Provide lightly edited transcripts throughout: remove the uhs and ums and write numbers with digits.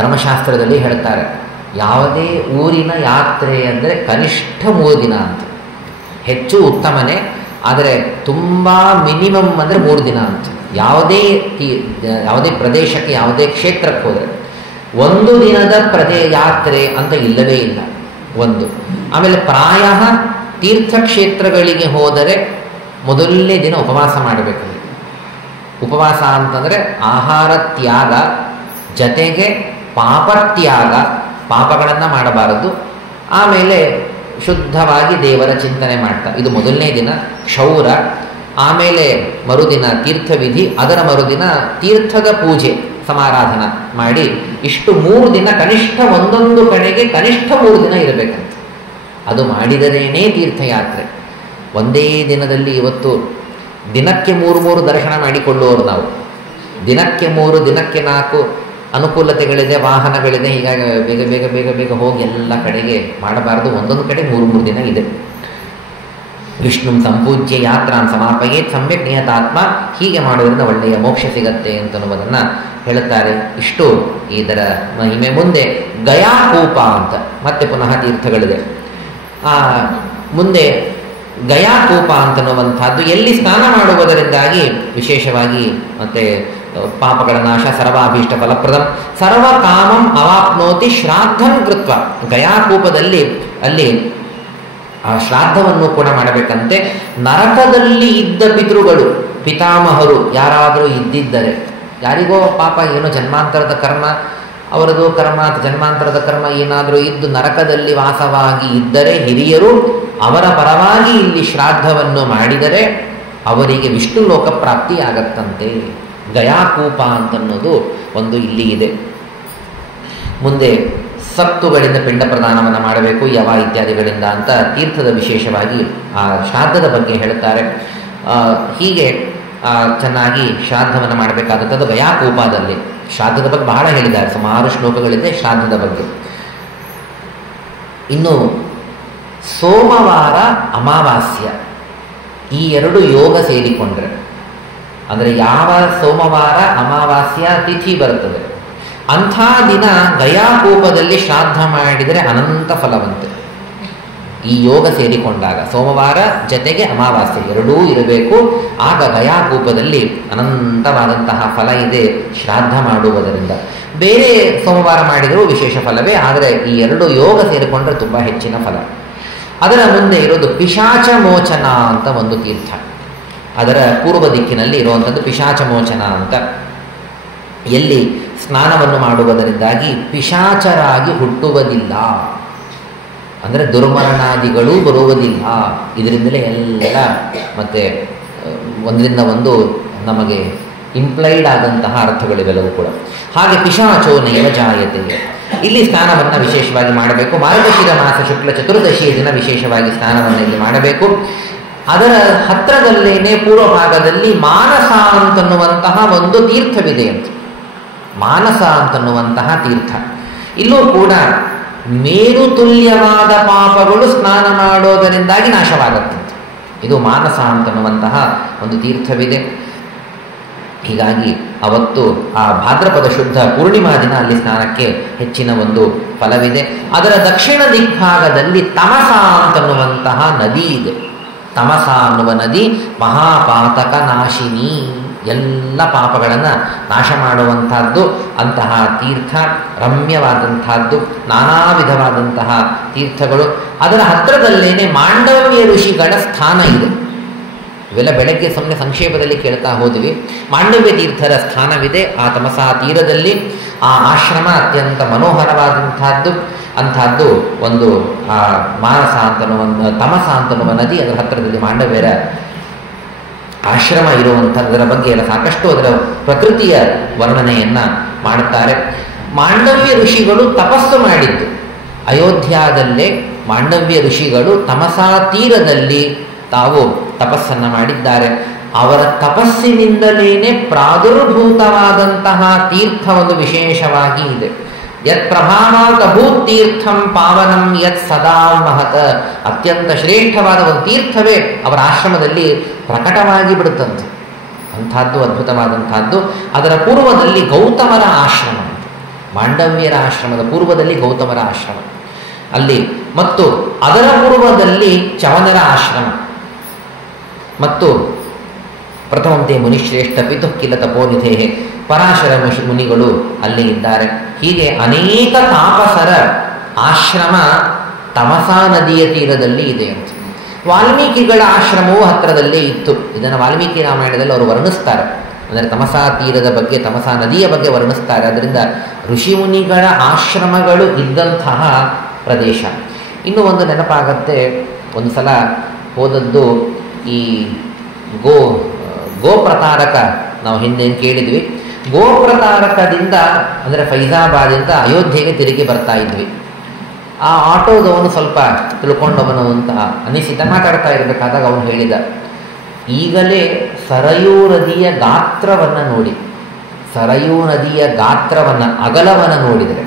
ಧರ್ಮಶಾಸ್ತ್ರದಲ್ಲಿ ಹೇಳ್ತಾರೆ, ಯಾವುದೇ ಊರಿನ ಯಾತ್ರೆ ಅಂದರೆ ಕನಿಷ್ಠ 3 ದಿನ ಅಂತ. ಹೆಚ್ಚು ಉತ್ತಮನೇ, ಆದರೆ ತುಂಬ ಮಿನಿಮಮ್ ಅಂದರೆ 3 ದಿನ ಅಂತ. ಯಾವುದೇ ಪ್ರದೇಶಕ್ಕೆ, ಯಾವುದೇ ಕ್ಷೇತ್ರಕ್ಕೆ ಹೋದರೆ 1 ದಿನದ ಯಾತ್ರೆ ಅಂತ ಇಲ್ಲವೇ ಇಲ್ಲ. ಒಂದು. ಆಮೇಲೆ ಪ್ರಾಯ ತೀರ್ಥಕ್ಷೇತ್ರಗಳಿಗೆ ಹೋದರೆ ಮೊದಲನೇ ದಿನ ಉಪವಾಸ ಮಾಡಬೇಕು. ಉಪವಾಸ ಅಂತಂದರೆ ಆಹಾರ ತ್ಯಾಗ ಜತೆಗೆ ಪಾಪತ್ಯಾಗ, ಪಾಪಗಳನ್ನು ಮಾಡಬಾರದು. ಆಮೇಲೆ ಶುದ್ಧವಾಗಿ ದೇವರ ಚಿಂತನೆ ಮಾಡ್ತಾ, ಇದು ಮೊದಲನೇ ದಿನ ಕ್ಷೌರ. ಆಮೇಲೆ ಮರುದಿನ ತೀರ್ಥವಿಧಿ, ಅದರ ಮರುದಿನ ತೀರ್ಥದ ಪೂಜೆ ಸಮಾರಾಧನಾ ಮಾಡಿ, ಇಷ್ಟು 3 ದಿನ ಕನಿಷ್ಠ ಒಂದೊಂದು ಕಡೆಗೆ ಕನಿಷ್ಠ 3 ದಿನ ಇರಬೇಕಂತ. ಅದು ಮಾಡಿದರೇನೇ ತೀರ್ಥಯಾತ್ರೆ. ಒಂದೇ ದಿನದಲ್ಲಿ ಇವತ್ತು ದಿನಕ್ಕೆ 3 ದರ್ಶನ ಮಾಡಿಕೊಳ್ಳುವವರು ನಾವು. ದಿನಕ್ಕೆ 3, ದಿನಕ್ಕೆ 4 ಅನುಕೂಲತೆಗಳಿದೆ, ವಾಹನಗಳಿದೆ. ಹೀಗಾಗಿ ಬೇಗ ಬೇಗ ಬೇಗ ಬೇಗ ಹೋಗಿ ಎಲ್ಲ ಕಡೆಗೆ ಮಾಡಬಾರದು. ಒಂದೊಂದು ಕಡೆ 3 ದಿನ ಇದೆ. ವಿಷ್ಣು ಸಂಪೂಜ್ಯ ಯಾತ್ರಾಂ ಸಮಾಪಯೇತ್ ಸಮ್ಯಕ್ ನಿಯತಾತ್ಮ. ಹೀಗೆ ಮಾಡೋದ್ರಿಂದ ಒಳ್ಳೆಯ ಮೋಕ್ಷ ಸಿಗತ್ತೆ ಅಂತನ್ನುವುದನ್ನು ಹೇಳುತ್ತಾರೆ. ಇಷ್ಟು ಇದರ ಮಹಿಮೆ. ಮುಂದೆ ಗಯಾಕೂಪ ಅಂತ ಮತ್ತೆ ಪುನಃ ತೀರ್ಥಗಳಿದೆ. ಮುಂದೆ ಗಯಾಕೂಪ ಅಂತನ್ನುವಂಥದ್ದು ಎಲ್ಲಿ ಸ್ನಾನ ಮಾಡುವುದರಿಂದಾಗಿ ವಿಶೇಷವಾಗಿ ಮತ್ತೆ ಪಾಪಗಳ ನಾಶ, ಸರ್ವಾಭೀಷ್ಟ ಫಲಪ್ರದಂ, ಸರ್ವಕಾಮಂ ಅವಾಪ್ನೋತಿ ಶ್ರಾದ್ದಂ ಕೃತ್ವ. ಗಯಾಕೂಪದಲ್ಲಿ ಅಲ್ಲಿ ಆ ಶ್ರಾದ್ದವನ್ನು ಕೂಡ ಮಾಡಬೇಕಂತೆ. ನರಕದಲ್ಲಿ ಇದ್ದ ಪಿತೃಗಳು, ಪಿತಾಮಹರು ಯಾರಾದರೂ ಇದ್ದಿದ್ದರೆ, ಯಾರಿಗೋ ಪಾಪ ಏನೋ ಜನ್ಮಾಂತರದ ಕರ್ಮ, ಅವರದು ಕರ್ಮ ಜನ್ಮಾಂತರದ ಕರ್ಮ ಏನಾದರೂ ಇದ್ದು ನರಕದಲ್ಲಿ ವಾಸವಾಗಿ ಇದ್ದರೆ ಹಿರಿಯರು ಅವರ ಪರವಾಗಿ ಇಲ್ಲಿ ಶ್ರಾದ್ದವನ್ನು ಮಾಡಿದರೆ ಅವರಿಗೆ ವಿಷ್ಣು ಲೋಕ ಪ್ರಾಪ್ತಿಯಾಗತ್ತಂತೆ. ಗಯಾಕೂಪ ಅಂತನ್ನೋದು ಒಂದು ಇಲ್ಲಿ ಇದೆ. ಮುಂದೆ ಸತ್ತುಗಳಿಂದ ಪಿಂಡ ಪ್ರದಾನವನ್ನು ಮಾಡಬೇಕು, ಯವ ಇತ್ಯಾದಿಗಳಿಂದ ಅಂತ ತೀರ್ಥದ ವಿಶೇಷವಾಗಿ ಆ ಶ್ರಾದ್ದದ ಬಗ್ಗೆ ಹೇಳುತ್ತಾರೆ. ಹೀಗೆ ಚೆನ್ನಾಗಿ ಶ್ರಾದ್ದವನ್ನು ಮಾಡಬೇಕಾದಂಥದ್ದು ಗಯಾಕೂಪದಲ್ಲಿ. ಶ್ರಾದ್ದದ ಬಗ್ಗೆ ಬಹಳ ಹೇಳಿದ್ದಾರೆ, ಸುಮಾರು ಶ್ಲೋಕಗಳಿದೆ ಶ್ರಾದ್ದದ ಬಗ್ಗೆ. ಇನ್ನು ಸೋಮವಾರ ಅಮಾವಾಸ್ಯ ಈ 2 ಯೋಗ ಸೇರಿಕೊಂಡ್ರೆ, ಅಂದರೆ ಯಾವ ಸೋಮವಾರ ಅಮಾವಾಸ್ಯ ತಿಥಿ ಬರುತ್ತದೆ ಅಂಥ ದಿನ ಗಯಾಕೂಪದಲ್ಲಿ ಶ್ರಾದ್ದ ಮಾಡಿದರೆ ಅನಂತ ಫಲವಂತೆ. ಈ ಯೋಗ ಸೇರಿಕೊಂಡಾಗ ಸೋಮವಾರ ಜೊತೆಗೆ ಅಮಾವಾಸ್ಯೆ 2 ಇರಬೇಕು. ಆಗ ಗಯಾಕೂಪದಲ್ಲಿ ಅನಂತವಾದಂತಹ ಫಲ ಇದೆ ಶ್ರಾದ್ದ ಮಾಡುವುದರಿಂದ. ಬೇರೆ ಸೋಮವಾರ ಮಾಡಿದರೂ ವಿಶೇಷ ಫಲವೇ, ಆದರೆ ಈ 2 ಯೋಗ ಸೇರಿಕೊಂಡ್ರೆ ತುಂಬ ಹೆಚ್ಚಿನ ಫಲ. ಅದರ ಮುಂದೆ ಇರೋದು ಪಿಶಾಚ ಮೋಚನ ಅಂತ ಒಂದು ತೀರ್ಥ. ಅದರ ಪೂರ್ವ ದಿಕ್ಕಿನಲ್ಲಿ ಇರುವಂಥದ್ದು ಪಿಶಾಚ ಮೋಚನ ಅಂತ. ಎಲ್ಲಿ ಸ್ನಾನವನ್ನು ಮಾಡುವುದರಿಂದಾಗಿ ಪಿಶಾಚರಾಗಿ ಹುಟ್ಟುವುದಿಲ್ಲ, ಅಂದರೆ ದುರ್ಮರಣಾದಿಗಳೂ ಬರುವುದಿಲ್ಲ. ಇದರಿಂದಲೇ ಎಲ್ಲ ಮತ್ತೆ ಒಂದರಿಂದ ಒಂದು ನಮಗೆ ಇಂಪ್ಲೈಡ್ ಆದಂತಹ ಅರ್ಥಗಳಿವೆಲ್ಲವೂ ಕೂಡ. ಹಾಗೆ ಪಿಶಾಚೋ ನೈವ ಜಾಯತೆ, ಇಲ್ಲಿ ಸ್ನಾನವನ್ನು ವಿಶೇಷವಾಗಿ ಮಾಡಬೇಕು. ಮಾರ್ಗಶಿರ ಮಾಸ ಶುಕ್ಲ ಚತುರ್ದಶಿಯ ದಿನ ವಿಶೇಷವಾಗಿ ಸ್ನಾನವನ್ನು ಇಲ್ಲಿ ಮಾಡಬೇಕು. ಅದರ ಹತ್ತಿರದಲ್ಲೇನೆ ಪೂರ್ವ ಭಾಗದಲ್ಲಿ ಮಾನಸ ಅಂತನ್ನುವಂತಹ ಒಂದು ತೀರ್ಥವಿದೆ ಅಂತ. ಮಾನಸ ಅಂತನ್ನುವಂತಹ ತೀರ್ಥ, ಇಲ್ಲೂ ಕೂಡ ಮೇರು ತುಲ್ಯವಾದ ಪಾಪಗಳು ಸ್ನಾನ ಮಾಡೋದರಿಂದಾಗಿ ನಾಶವಾಗುತ್ತಂತೆ. ಇದು ಮಾನಸ ಅಂತನ್ನುವಂತಹ ಒಂದು ತೀರ್ಥವಿದೆ. ಹೀಗಾಗಿ ಅವತ್ತು ಆ ಭಾದ್ರಪದ ಶುದ್ಧ ಪೂರ್ಣಿಮಾ ದಿನ ಅಲ್ಲಿ ಸ್ನಾನಕ್ಕೆ ಹೆಚ್ಚಿನ ಒಂದು ಫಲವಿದೆ. ಅದರ ದಕ್ಷಿಣ ದಿಗ್ಭಾಗದಲ್ಲಿ ತಮಸ ಅಂತನ್ನುವಂತಹ ನದಿ ಇದೆ. ತಮಸ ಅನ್ನುವ ನದಿ ಮಹಾಪಾತಕ ನಾಶಿನಿ, ಎಲ್ಲ ಪಾಪಗಳನ್ನು ನಾಶ ಮಾಡುವಂತಹದ್ದು ಅಂತಹ ತೀರ್ಥ. ರಮ್ಯವಾದಂತಹದ್ದು, ನಾನಾ ವಿಧವಾದಂತಹ ತೀರ್ಥಗಳು. ಅದರ ಹತ್ತಿರದಲ್ಲೇನೆ ಮಾಂಡವ್ಯ ಋಷಿಗಳ ಸ್ಥಾನ ಇದೆ. ಇವೆಲ್ಲ ಬೆಳಗ್ಗೆ ಸುಮ್ಮನೆ ಸಂಕ್ಷೇಪದಲ್ಲಿ ಕೇಳ್ತಾ ಹೋದ್ವಿ. ಮಾಂಡವ್ಯ ತೀರ್ಥರ ಸ್ಥಾನವಿದೆ ಆ ತಮಸಾ ತೀರದಲ್ಲಿ. ಆ ಆಶ್ರಮ ಅತ್ಯಂತ ಮನೋಹರವಾದಂತಹದ್ದು. ಅಂಥದ್ದು ಒಂದು ಮಾನಸ ಅಂತನ್ನುವ ತಮಸ ಅಂತನ್ನುವ ನದಿ, ಅದರ ಹತ್ತಿರದಲ್ಲಿ ಮಾಂಡವ್ಯರ ಆಶ್ರಮ ಇರುವಂಥದ್ದರ ಬಗ್ಗೆ ಎಲ್ಲ ಸಾಕಷ್ಟು ಅದರ ಪ್ರಕೃತಿಯ ವರ್ಣನೆಯನ್ನು ಮಾಡುತ್ತಾರೆ. ಮಾಂಡವ್ಯ ಋಷಿಗಳು ತಪಸ್ಸು ಮಾಡಿದ್ದು ಅಯೋಧ್ಯಾದಲ್ಲೇ. ಮಾಂಡವ್ಯ ಋಷಿಗಳು ತಮಸಾ ತೀರದಲ್ಲಿ ತಾವು ತಪಸ್ಸನ್ನು ಮಾಡಿದ್ದಾರೆ. ಅವರ ತಪಸ್ಸಿನಿಂದಲೇ ಪ್ರಾದುರ್ಭೂತವಾದಂತಹ ತೀರ್ಥ ಒಂದು ವಿಶೇಷವಾಗಿ ಇದೆ. ಯತ್ ಪ್ರಭಾವಾತ್ ಅಭೂತ್ ತೀರ್ಥಂ ಪಾವನಂ ಯತ್ ಸದಾ ಮಹತ. ಅತ್ಯಂತ ಶ್ರೇಷ್ಠವಾದ ಒಂದು ತೀರ್ಥವೇ ಅವರ ಆಶ್ರಮದಲ್ಲಿ ಪ್ರಕಟವಾಗಿ ಬಿಡುತ್ತಂತೆ. ಅಂಥದ್ದು ಅದ್ಭುತವಾದಂತಹದ್ದು. ಅದರ ಪೂರ್ವದಲ್ಲಿ ಗೌತಮರ ಆಶ್ರಮ. ಮಾಂಡವ್ಯರ ಆಶ್ರಮದ ಪೂರ್ವದಲ್ಲಿ ಗೌತಮರ ಆಶ್ರಮ ಅಲ್ಲಿ, ಮತ್ತು ಅದರ ಪೂರ್ವದಲ್ಲಿ ಚವನರ ಆಶ್ರಮ, ಮತ್ತು ಪ್ರಥಮಂತೆ ಮುನಿಶ್ರೇಷ್ಠ ಪಿತುಃ ಕಿಲ ತಪೋನಿಧೇ ಪರಾಶರ ಮುನಿಗಳು ಅಲ್ಲಿ ಇದ್ದಾರೆ. ಹೀಗೆ ಅನೇಕ ತಾಪಸರ ಆಶ್ರಮ ತಮಸಾ ನದಿಯ ತೀರದಲ್ಲಿ ಇದೆ ಅಂತ. ವಾಲ್ಮೀಕಿಗಳ ಆಶ್ರಮವೂ ಹತ್ತಿರದಲ್ಲೇ ಇತ್ತು. ಇದನ್ನು ವಾಲ್ಮೀಕಿ ರಾಮಾಯಣದಲ್ಲಿ ಅವರು ವರ್ಣಿಸ್ತಾರೆ. ಅಂದರೆ ತಮಸಾ ತೀರದ ಬಗ್ಗೆ, ತಮಸಾ ನದಿಯ ಬಗ್ಗೆ ವರ್ಣಿಸ್ತಾರೆ. ಅದರಿಂದ ಋಷಿಮುನಿಗಳ ಆಶ್ರಮಗಳು ಇದ್ದಂತಹ ಪ್ರದೇಶ. ಇನ್ನೂ ಒಂದು ನೆನಪಾಗತ್ತೆ, ಒಂದು ಸಲ ಹೋದದ್ದು ಈ ಗೋಪ್ರತಾರಕ, ನಾವು ಹಿಂದೆ ಕೇಳಿದ್ವಿ. ಗೋಪ್ರತಾರಕದಿಂದ ಅಂದರೆ ಫೈಜಾಬಾದಿಂದ ಅಯೋಧ್ಯೆಗೆ ತಿರುಗಿ ಬರ್ತಾ ಇದ್ವಿ. ಆ ಆಟೋದವನು ಸ್ವಲ್ಪ ತಿಳ್ಕೊಂಡವನು ಅಂತ ಅನಿಸಿದ, ಮಾತಾಡ್ತಾ ಇರಬೇಕಾದಾಗ ಅವನು ಹೇಳಿದ, ಈಗಲೇ ಸರಯೂ ನದಿಯ ಗಾತ್ರವನ್ನು ನೋಡಿ, ಸರಯೂ ನದಿಯ ಗಾತ್ರವನ್ನು, ಅಗಲವನ್ನು ನೋಡಿದರೆ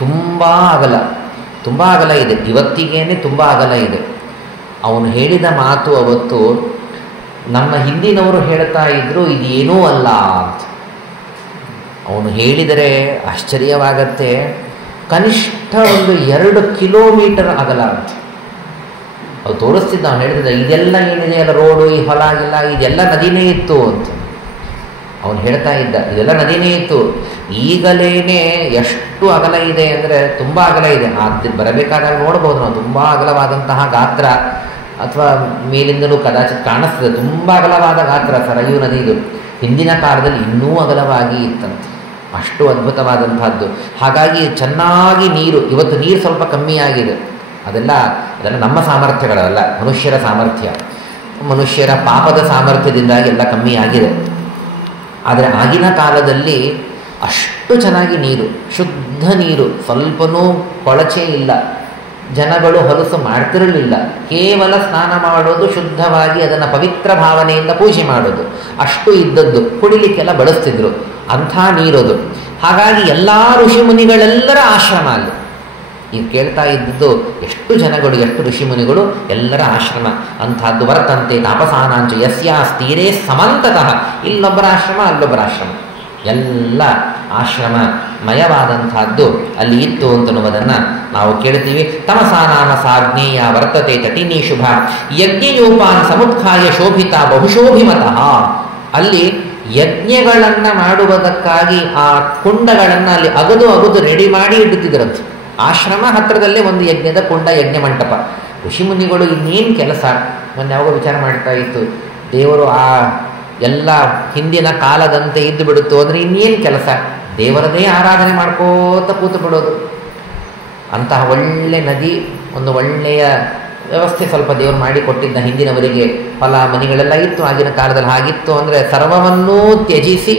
ತುಂಬ ಅಗಲ ಇದೆ, ಇವತ್ತಿಗೇನೆ ತುಂಬ ಅಗಲ ಇದೆ. ಅವನು ಹೇಳಿದ ಮಾತು ಅವತ್ತು ನಮ್ಮ ಹಿಂದಿನವರು ಹೇಳ್ತಾ ಇದ್ರು ಇದೇನೂ ಅಲ್ಲ ಅಂತ. ಅವನು ಹೇಳಿದರೆ ಆಶ್ಚರ್ಯವಾಗತ್ತೆ, ಕನಿಷ್ಠ ಒಂದು 2 ಕಿಲೋಮೀಟರ್ ಅಗಲ ಅಂತ. ಅವ್ರು ತೋರಿಸ್ತಿದ್ದ, ಅವನು ಹೇಳ್ತಿದ್ದ ಇದೆಲ್ಲ ಏನಿದೆ ಅಲ್ಲ, ರೋಡು, ಈ ಹೊಲ ಇಲ್ಲ, ಇದೆಲ್ಲ ನದಿನೇ ಇತ್ತು ಅಂತ. ಅವನು ಹೇಳ್ತಾ ಇದ್ದ ಇದೆಲ್ಲ ನದಿನೇ ಇತ್ತು, ಈಗಲೇನೆ ಎಷ್ಟು ಅಗಲ ಇದೆ ಅಂದರೆ ತುಂಬ ಅಗಲ ಇದೆ. ಬರಬೇಕಾದಾಗ ನೋಡ್ಬೋದು ನಾವು, ತುಂಬ ಅಗಲವಾದಂತಹ ಗಾತ್ರ, ಅಥವಾ ಮೇಲಿಂದಲೂ ಕದಾಚಿತ್ ಕಾಣಿಸ್ತದೆ, ತುಂಬ ಅಗಲವಾದ ಗಾತ್ರ ಸರಯೂ ನದಿದು. ಹಿಂದಿನ ಕಾಲದಲ್ಲಿ ಇನ್ನೂ ಅಗಲವಾಗಿ ಇತ್ತಂತೆ, ಅಷ್ಟು ಅದ್ಭುತವಾದಂತಹದ್ದು. ಹಾಗಾಗಿ ಚೆನ್ನಾಗಿ ನೀರು, ಇವತ್ತು ನೀರು ಸ್ವಲ್ಪ ಕಮ್ಮಿಯಾಗಿದೆ, ಅದೆಲ್ಲ ನಮ್ಮ ಸಾಮರ್ಥ್ಯಗಳಲ್ಲ, ಮನುಷ್ಯರ ಸಾಮರ್ಥ್ಯ, ಮನುಷ್ಯರ ಪಾಪದ ಸಾಮರ್ಥ್ಯದಿಂದಾಗಿ ಎಲ್ಲ ಕಮ್ಮಿಯಾಗಿದೆ. ಆದರೆ ಆಗಿನ ಕಾಲದಲ್ಲಿ ಅಷ್ಟು ಚೆನ್ನಾಗಿ ನೀರು, ಶುದ್ಧ ನೀರು, ಸ್ವಲ್ಪನೂ ಕೊಳಚೆ ಇಲ್ಲ, ಜನಗಳು ಹೊಲಸು ಮಾಡ್ತಿರಲಿಲ್ಲ, ಕೇವಲ ಸ್ನಾನ ಮಾಡೋದು, ಶುದ್ಧವಾಗಿ ಅದನ್ನು ಪವಿತ್ರ ಭಾವನೆಯಿಂದ ಪೂಜೆ ಮಾಡೋದು, ಅಷ್ಟು ಇದ್ದದ್ದು. ಕುಡಿಲಿಕ್ಕೆಲ್ಲ ಬಳಸ್ತಿದ್ರು, ಅಂಥ ನೀರದು. ಹಾಗಾಗಿ ಎಲ್ಲ ಋಷಿಮುನಿಗಳೆಲ್ಲರ ಆಶ್ರಮ ಅಲ್ಲಿ. ಈಗ ಕೇಳ್ತಾ ಇದ್ದದ್ದು ಎಷ್ಟು ಜನಗಳು, ಎಷ್ಟು ಋಷಿಮುನಿಗಳು, ಎಲ್ಲರ ಆಶ್ರಮ ಅಂಥದ್ದು. ವರ್ತಂತೆ ತಾಪಸಾನಾಂಚ ಯಸ್ಯಾಸ್ತೀರೇ ಸಮಂತತಃ, ಇಲ್ಲೊಬ್ಬರ ಆಶ್ರಮ ಅಲ್ಲೊಬ್ಬರ ಆಶ್ರಮ, ಎಲ್ಲ ಆಶ್ರಮಮಯವಾದಂಥದ್ದು ಅಲ್ಲಿ ಇತ್ತು ಅಂತನ್ನುವುದನ್ನು ನಾವು ಕೇಳ್ತೀವಿ. ತಮಸಾನಾಮ ಸಾಜ್ಞೇಯ ವರ್ತತೆ ತಟಿನೀ ಶುಭ ಯಜ್ಞಯೋಪಾನ್ ಸಮುತ್ಥಾಯ ಶೋಭಿತ ಬಹುಶೋಭಿಮತಃ. ಅಲ್ಲಿ ಯಜ್ಞಗಳನ್ನು ಮಾಡುವುದಕ್ಕಾಗಿ ಆ ಕುಂಡಗಳನ್ನು ಅಲ್ಲಿ ಅಗದು ರೆಡಿ ಮಾಡಿ ಇಡುತ್ತಿದ್ದರಂತೆ. ಆಶ್ರಮ ಹತ್ತಿರದಲ್ಲೇ ಒಂದು ಯಜ್ಞದ ಕುಂಡ, ಯಜ್ಞ ಮಂಟಪ. ಋಷಿಮುನಿಗಳು ಇನ್ನೇನು ಕೆಲಸ, ಮೊನ್ನೆ ಯಾವಾಗ ವಿಚಾರ ಮಾಡ್ತಾ ಇತ್ತು, ದೇವರು ಆ ಎಲ್ಲ ಹಿಂದಿನ ಕಾಲದಂತೆ ಇದ್ದು ಬಿಡುತ್ತೋ ಅಂದರೆ ಇನ್ನೇನು ಕೆಲಸ, ದೇವರದೇ ಆರಾಧನೆ ಮಾಡ್ಕೋತ ಕೂತು ಬಿಡೋದು. ಅಂತಹ ಒಳ್ಳೆ ನದಿ, ಒಂದು ಒಳ್ಳೆಯ ವ್ಯವಸ್ಥೆ ಸ್ವಲ್ಪ ದೇವರು ಮಾಡಿಕೊಟ್ಟಿದ್ದ ಹಿಂದಿನವರಿಗೆ. ಹೊಲ ಮನೆಗಳೆಲ್ಲ ಇತ್ತು ಆಗಿನ ಕಾಲದಲ್ಲಿ. ಹಾಗಿತ್ತು ಅಂದರೆ ಸರ್ವವನ್ನೂ ತ್ಯಜಿಸಿ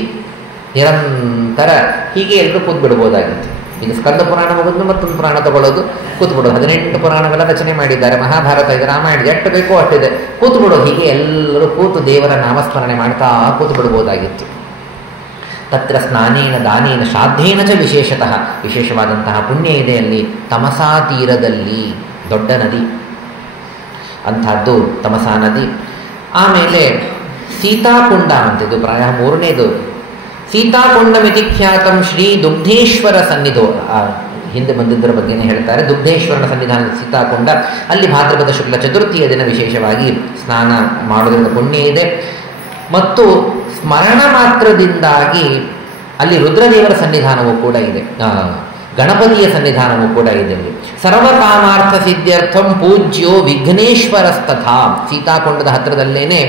ನಿರಂತರ ಹೀಗೆ ಎಲ್ಲರೂ ಕೂತು ಬಿಡ್ಬೋದಾಗಿತ್ತು. ಈಗ ಸ್ಕಂದ ಪುರಾಣ ಮುಗಿದು ಮತ್ತೊಂದು ಪುರಾಣ ತಗೊಳ್ಳೋದು, ಕೂತು ಬಿಡೋದು. 18 ಪುರಾಣಗಳ ರಚನೆ ಮಾಡಿದ್ದಾರೆ, ಮಹಾಭಾರತ ಇದೆ, ರಾಮಾಯಣ ಎಷ್ಟು ಬೇಕೋ ಅಷ್ಟಿದೆ, ಕೂತು ಬಿಡೋದು. ಹೀಗೆ ಎಲ್ಲರೂ ಕೂತು ದೇವರ ನಾಮಸ್ಮರಣೆ ಮಾಡ್ತಾ ಕೂತು ಬಿಡ್ಬೋದಾಗಿತ್ತು. ತತ್ರ ಸ್ನಾನೇನ ದಾನೇನ ಶ್ರಾದ್ದೇನ ಚ ವಿಶೇಷತಃ, ವಿಶೇಷವಾದಂತಹ ಪುಣ್ಯ ಇದೆ ಅಲ್ಲಿ. ತಮಸಾ ತೀರದಲ್ಲಿ ದೊಡ್ಡ ನದಿ ಅಂಥದ್ದು ತಮಸಾ ನದಿ. ಆಮೇಲೆ ಸೀತಾಕುಂಡ ಅಂತಿದ್ದು ಪ್ರಾಯ 3ನೇದು. ಸೀತಾಕುಂಡಮಿತಿ ಖ್ಯಾತಂ ಶ್ರೀ ದುಗ್ಧೇಶ್ವರ ಸನ್ನಿಧೋ, ಹಿಂದೆ ಬಂದಿದ್ದರ ಬಗ್ಗೆನೇ ಹೇಳ್ತಾರೆ. ದುಗ್ಧೇಶ್ವರನ ಸನ್ನಿಧಾನದ ಸೀತಾಕುಂಡ, ಅಲ್ಲಿ ಭಾದ್ರಪದ ಶುಕ್ಲ ಚತುರ್ಥಿಯ ದಿನ ವಿಶೇಷವಾಗಿ ಸ್ನಾನ ಮಾಡೋದ್ರಿಂದ ಪುಣ್ಯ ಇದೆ. ಮತ್ತು ಸ್ಮರಣ ಮಾತ್ರದಿಂದಾಗಿ ಅಲ್ಲಿ ರುದ್ರದೇವರ ಸನ್ನಿಧಾನವೂ ಕೂಡ ಇದೆ, ಗಣಪತಿಯ ಸನ್ನಿಧಾನವೂ ಕೂಡ ಇದೆ. ಅಲ್ಲಿ ಸರ್ವಕಾಮಾರ್ಥ ಸಿದ್ಧ್ಯರ್ಥಂ ಪೂಜ್ಯೋ ವಿಘ್ನೇಶ್ವರಸ್ತಥಾ, ಸೀತಾಕುಂಡದ ಹತ್ತಿರದಲ್ಲೇನೆ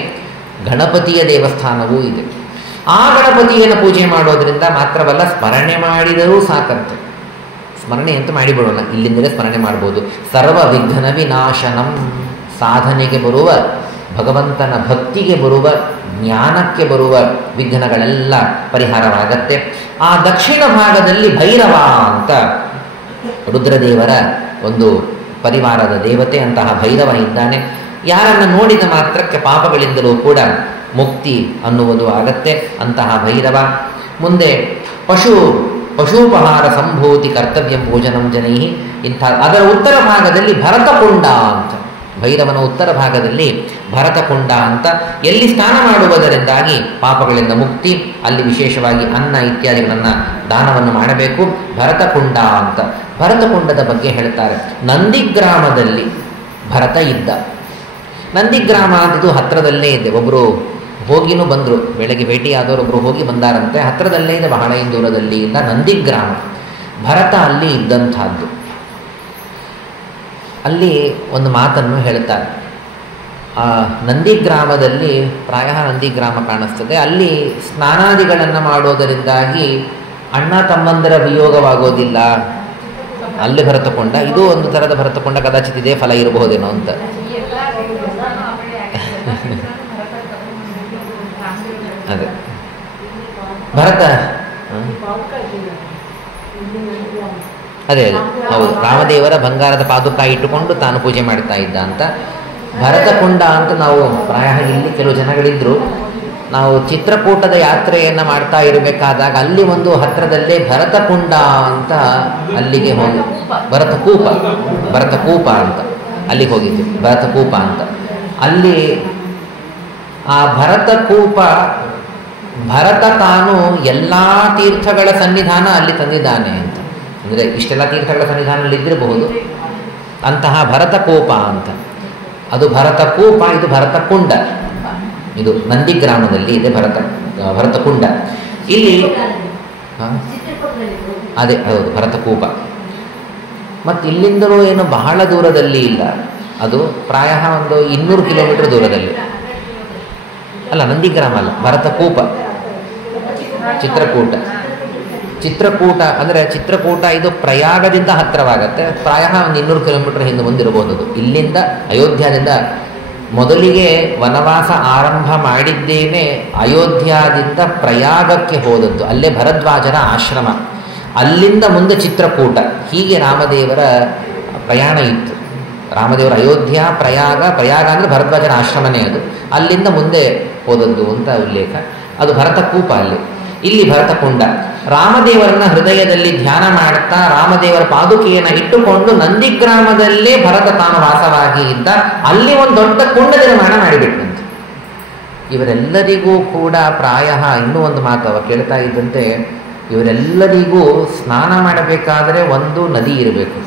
ಗಣಪತಿಯ ದೇವಸ್ಥಾನವೂ ಇದೆ. ಆ ಗಣಪತಿಯನ್ನು ಪೂಜೆ ಮಾಡೋದ್ರಿಂದ ಮಾತ್ರವಲ್ಲ, ಸ್ಮರಣೆ ಮಾಡಿದರೂ ಸಾಕಂತೆ. ಸ್ಮರಣೆ ಅಂತೂ ಮಾಡಿಬಿಡೋಣ, ಇಲ್ಲಿಂದಲೇ ಸ್ಮರಣೆ ಮಾಡ್ಬೋದು. ಸರ್ವ ವಿಘ್ನ ವಿನಾಶನಂ, ಸಾಧನೆಗೆ ಬರುವ, ಭಗವಂತನ ಭಕ್ತಿಗೆ ಬರುವ, ಜ್ಞಾನಕ್ಕೆ ಬರುವ ವಿಘ್ನಗಳೆಲ್ಲ ಪರಿಹಾರವಾಗತ್ತೆ. ಆ ದಕ್ಷಿಣ ಭಾಗದಲ್ಲಿ ಭೈರವ ಅಂತ ರುದ್ರದೇವರ ಒಂದು ಪರಿವಾರದ ದೇವತೆ, ಅಂತಹ ಭೈರವ ಇದ್ದಾನೆ. ಯಾರನ್ನು ನೋಡಿದ ಮಾತ್ರಕ್ಕೆ ಪಾಪಗಳಿಂದಲೂ ಕೂಡ ಮುಕ್ತಿ ಅನ್ನುವುದು ಆಗತ್ತೆ ಅಂತಹ ಭೈರವ. ಮುಂದೆ ಪಶೂಪಹಾರ ಸಂಭೂತಿ ಕರ್ತವ್ಯಂ ಭೋಜನಂ ಜನೈಹಿ, ಇಂಥ ಅದರ ಉತ್ತರ ಭಾಗದಲ್ಲಿ ಭರತಕುಂಡ ಅಂತ, ಭೈರವನ ಉತ್ತರ ಭಾಗದಲ್ಲಿ ಭರತಕುಂಡ ಅಂತ. ಎಲ್ಲಿ ಸ್ನಾನ ಮಾಡುವುದರಿಂದಾಗಿ ಪಾಪಗಳಿಂದ ಮುಕ್ತಿ, ಅಲ್ಲಿ ವಿಶೇಷವಾಗಿ ಅನ್ನ ಇತ್ಯಾದಿಗಳನ್ನು ದಾನವನ್ನು ಮಾಡಬೇಕು. ಭರತಕುಂಡ ಅಂತ. ಭರತಕುಂಡದ ಬಗ್ಗೆ ಹೇಳ್ತಾರೆ. ನಂದಿಗ್ರಾಮದಲ್ಲಿ ಭರತ ಇದ್ದ. ನಂದಿಗ್ರಾಮ ಅಂತಿದ್ದು ಹತ್ತಿರದಲ್ಲೇ ಇದೆ. ಒಬ್ಬರು ಹೋಗಿನೂ ಬಂದರು, ಬೆಳಗ್ಗೆ ಭೇಟಿಯಾದವರು ಒಬ್ಬರು ಹೋಗಿ ಬಂದಾರಂತೆ. ಹತ್ತಿರದಲ್ಲೇ ಇದೆ, ಬಹಳ ದೂರದಲ್ಲಿ ಇಲ್ಲ ನಂದಿಗ್ರಾಮ. ಭರತ ಅಲ್ಲಿ ಇದ್ದಂಥದ್ದು. ಅಲ್ಲಿ ಒಂದು ಮಾತನ್ನು ಹೇಳ್ತಾರೆ. ಆ ನಂದಿಗ್ರಾಮದಲ್ಲಿ, ಪ್ರಾಯ ನಂದಿಗ್ರಾಮ ಕಾಣಿಸ್ತದೆ, ಅಲ್ಲಿ ಸ್ನಾನಾದಿಗಳನ್ನು ಮಾಡೋದರಿಂದಾಗಿ ಅಣ್ಣ ತಮ್ಮಂದರ ವಿಯೋಗವಾಗೋದಿಲ್ಲ. ಅಲ್ಲಿ ಭರತಕೊಂಡ, ಇದು ಒಂದು ಥರದ ಭರತಕೊಂಡ, ಕದಾಚಿತ್ ಇದೇ ಫಲ ಇರಬಹುದೇನೋ ಅಂತ. ಅದೇ ಭರತ, ಅದೇ ಹೌದು, ರಾಮದೇವರ ಬಂಗಾರದ ಪಾದುಕ ಇಟ್ಟುಕೊಂಡು ತಾನು ಪೂಜೆ ಮಾಡ್ತಾ ಇದ್ದ ಅಂತ. ಭರತಕೊಂಡ ಅಂತ ನಾವು ಪ್ರಾಯ ಇಲ್ಲಿ ಕೆಲವು ಜನಗಳಿದ್ರು. ನಾವು ಚಿತ್ರಕೂಟದ ಯಾತ್ರೆಯನ್ನು ಮಾಡ್ತಾ ಇರಬೇಕಾದಾಗ ಅಲ್ಲಿ ಒಂದು ಹತ್ತಿರದಲ್ಲೇ ಭರತಕುಂಡ ಅಂತ ಅಲ್ಲಿಗೆ ಹೋಗಿ, ಭರತಕೂಪ ಅಂತ ಅಲ್ಲಿಗೆ ಹೋಗಿದ್ದು. ಭರತಕೂಪ ಅಂತ ಅಲ್ಲಿ ಆ ಭರತಕೂಪ, ಭರತ ತಾನು ಎಲ್ಲ ತೀರ್ಥಗಳ ಸನ್ನಿಧಾನ ಅಲ್ಲಿ ತಂದಿದ್ದಾನೆ ಅಂತ. ಅಂದರೆ ಇಷ್ಟೆಲ್ಲ ತೀರ್ಥಗಳ ಸನ್ನಿಧಾನದಲ್ಲಿ ಇದ್ದಿರಬಹುದು. ಅಂತಹ ಭರತಕೂಪ ಅಂತ. ಅದು ಭರತಕೂಪ, ಇದು ಭರತಕುಂಡ. ಇದು ನಂದಿಗ್ರಾಮದಲ್ಲಿ ಇದೆ ಭರತಕುಂಡ. ಇಲ್ಲಿ ಅದೇ ಹೌದು ಭರತಕೂಪ. ಮತ್ತು ಇಲ್ಲಿಂದಲೂ ಏನು ಬಹಳ ದೂರದಲ್ಲಿ ಇಲ್ಲ, ಅದು ಪ್ರಾಯ ಒಂದು 200 ಕಿಲೋಮೀಟರ್ ದೂರದಲ್ಲಿ. ಅಲ್ಲ, ನಂದಿಗ್ರಾಮ ಅಲ್ಲ, ಭರತಕೂಪ. ಚಿತ್ರಕೂಟ ಅಂದರೆ ಚಿತ್ರಕೂಟ ಇದು ಪ್ರಯಾಗದಿಂದ ಹತ್ತಿರವಾಗತ್ತೆ. ಪ್ರಾಯ ಒಂದು 200 ಕಿಲೋಮೀಟರ್ ಹಿಂದೆ ಮುಂದಿರಬಹುದು. ಅದು ಇಲ್ಲಿಂದ ಅಯೋಧ್ಯದಿಂದ ಮೊದಲಿಗೆ ವನವಾಸ ಆರಂಭ ಮಾಡಿದ್ದೇನೆ ಅಯೋಧ್ಯದಿಂದ ಪ್ರಯಾಗಕ್ಕೆ ಹೋದದ್ದು. ಅಲ್ಲೇ ಭರದ್ವಾಜರ ಆಶ್ರಮ, ಅಲ್ಲಿಂದ ಮುಂದೆ ಚಿತ್ರಕೂಟ. ಹೀಗೆ ರಾಮದೇವರ ಪ್ರಯಾಣ ಇತ್ತು. ರಾಮದೇವರ ಅಯೋಧ್ಯ, ಪ್ರಯಾಗ ಅಂದರೆ ಭರದ್ವಾಜರ ಆಶ್ರಮನೇ ಅದು. ಅಲ್ಲಿಂದ ಮುಂದೆ ಹೋದದ್ದು ಅಂತ ಉಲ್ಲೇಖ. ಅದು ಭರತಕೂಪ ಅಲ್ಲಿ. ಇಲ್ಲಿ ಭರತಕುಂಡ. ರಾಮದೇವರನ್ನ ಹೃದಯದಲ್ಲಿ ಧ್ಯಾನ ಮಾಡುತ್ತಾ ರಾಮದೇವರ ಪಾದುಕೆಯನ್ನು ಇಟ್ಟುಕೊಂಡು ನಂದಿಗ್ರಾಮದಲ್ಲೇ ಭರತ ತಾನು ವಾಸವಾಗಿ ಇದ್ದ. ಅಲ್ಲಿ ಒಂದು ದೊಡ್ಡ ಕುಂಡ ನಿರ್ಮಾಣ ಮಾಡಿಬಿಟ್ಟಂತೆ. ಇವರೆಲ್ಲರಿಗೂ ಕೂಡ ಪ್ರಾಯ ಇನ್ನೂ ಒಂದು ಮಾತು ಅವ ಕೇಳ್ತಾ ಇದ್ದಂತೆ, ಇವರೆಲ್ಲರಿಗೂ ಸ್ನಾನ ಮಾಡಬೇಕಾದರೆ ಒಂದು ನದಿ ಇರಬೇಕು.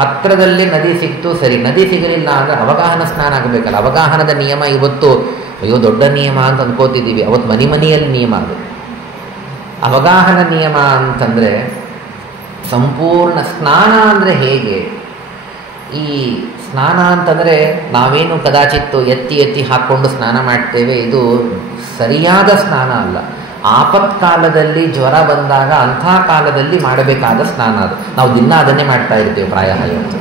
ಹತ್ತಿರದಲ್ಲೇ ನದಿ ಸಿಕ್ತು ಸರಿ, ನದಿ ಸಿಗಲಿಲ್ಲ ಅಂದರೆ ಅವಗಾಹನ ಸ್ನಾನ ಆಗಬೇಕಲ್ಲ. ಅವಗಾಹನದ ನಿಯಮ ಇವತ್ತು ಅಯ್ಯೋ ದೊಡ್ಡ ನಿಯಮ ಅಂತ ಅಂದ್ಕೋತಿದ್ದೀವಿ, ಅವತ್ತು ಮನೆಯಲ್ಲಿ ನಿಯಮ ಅದು. ಅವಗಾಹನ ನಿಯಮ ಅಂತಂದರೆ ಸಂಪೂರ್ಣ ಸ್ನಾನ ಅಂದರೆ ಹೇಗೆ? ಈ ಸ್ನಾನ ಅಂತಂದರೆ ನಾವೇನು ಕದಾಚಿತ್ತು ಎತ್ತಿ ಹಾಕ್ಕೊಂಡು ಸ್ನಾನ ಮಾಡ್ತೇವೆ, ಇದು ಸರಿಯಾದ ಸ್ನಾನ ಅಲ್ಲ. ಆಪತ್ಕಾಲದಲ್ಲಿ ಜ್ವರ ಬಂದಾಗ ಅಂಥ ಕಾಲದಲ್ಲಿ ಮಾಡಬೇಕಾದ ಸ್ನಾನ ಅದು. ನಾವು ದಿನ ಅದನ್ನೇ ಮಾಡ್ತಾ ಇರ್ತೇವೆ ಪ್ರಾಯ ಇವತ್ತು.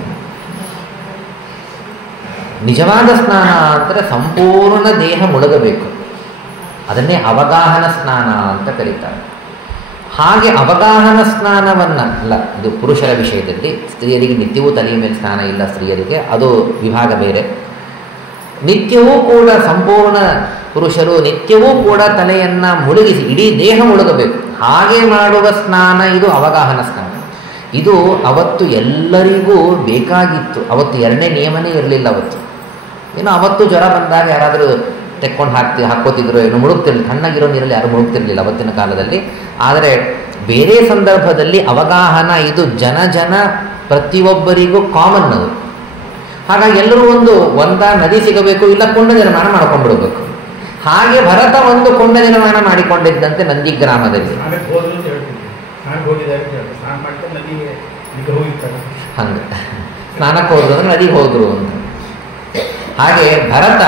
ನಿಜವಾದ ಸ್ನಾನ ಅಂದರೆ ಸಂಪೂರ್ಣ ದೇಹ ಮುಳುಗಬೇಕು, ಅದನ್ನೇ ಅವಗಾಹನ ಸ್ನಾನ ಅಂತ ಕರೀತಾರೆ. ಹಾಗೆ ಅವಗಾಹನ ಸ್ನಾನವನ್ನು ಅಲ್ಲ, ಇದು ಪುರುಷರ ವಿಷಯದಲ್ಲಿ. ಸ್ತ್ರೀಯರಿಗೆ ನಿತ್ಯವೂ ತಲೆಯ ಮೇಲೆ ಸ್ನಾನ ಇಲ್ಲ, ಸ್ತ್ರೀಯರಿಗೆ ಅದು ವಿಭಾಗ ಬೇರೆ. ನಿತ್ಯವೂ ಕೂಡ ಸಂಪೂರ್ಣ ಪುರುಷರು ನಿತ್ಯವೂ ಕೂಡ ತಲೆಯನ್ನು ಮುಳುಗಿಸಿ ಇಡೀ ದೇಹ ಮುಳುಗಬೇಕು. ಹಾಗೆ ಮಾಡುವ ಸ್ನಾನ ಇದು ಅವಗಾಹನ ಸ್ನಾನ. ಇದು ಅವತ್ತು ಎಲ್ಲರಿಗೂ ಬೇಕಾಗಿತ್ತು. ಅವತ್ತು ಎರಡನೇ ನಿಯಮನೇ ಇರಲಿಲ್ಲ ಅವತ್ತು. ಏನೋ ಅವತ್ತು ಜ್ವರ ಬಂದಾಗ ಯಾರಾದರೂ ತೆಕ್ಕೊಂಡು ಹಾಕ್ಕೋತಿದ್ರು, ಏನು ಮುಳುಗ್ತಿರ್ಲಿಲ್ಲ. ತಣ್ಣಗಿರೋ ನೀರಲ್ಲಿ ಯಾರು ಮುಳುಗ್ತಿರ್ಲಿಲ್ಲ ಅವತ್ತಿನ ಕಾಲದಲ್ಲಿ. ಆದರೆ ಬೇರೆ ಸಂದರ್ಭದಲ್ಲಿ ಅವಗಾಹನ ಇದು ಜನ ಪ್ರತಿಯೊಬ್ಬರಿಗೂ ಕಾಮನ್ ಅದು. ಹಾಗಾಗಿ ಎಲ್ಲರೂ ಒಂದ ನದಿ ಸಿಗಬೇಕು, ಇಲ್ಲ ಕುಂಡ ನಿರ್ಮಾಣ ಮಾಡ್ಕೊಂಡ್ಬಿಡ್ಬೇಕು. ಹಾಗೆ ಭರತ ಒಂದು ಕುಂಡ ನಿರ್ಮಾಣ ಮಾಡಿಕೊಂಡಿದ್ದಂತೆ ನಂದಿಗ್ರಾಮದಲ್ಲಿ. ಹಂಗೆ ಸ್ನಾನಕ್ಕೆ ಹೋದ್ರು ಅಂದ್ರೆ ನದಿಗೆ ಹೋದ್ರು ಅಂತ. ಹಾಗೆ ಭರತ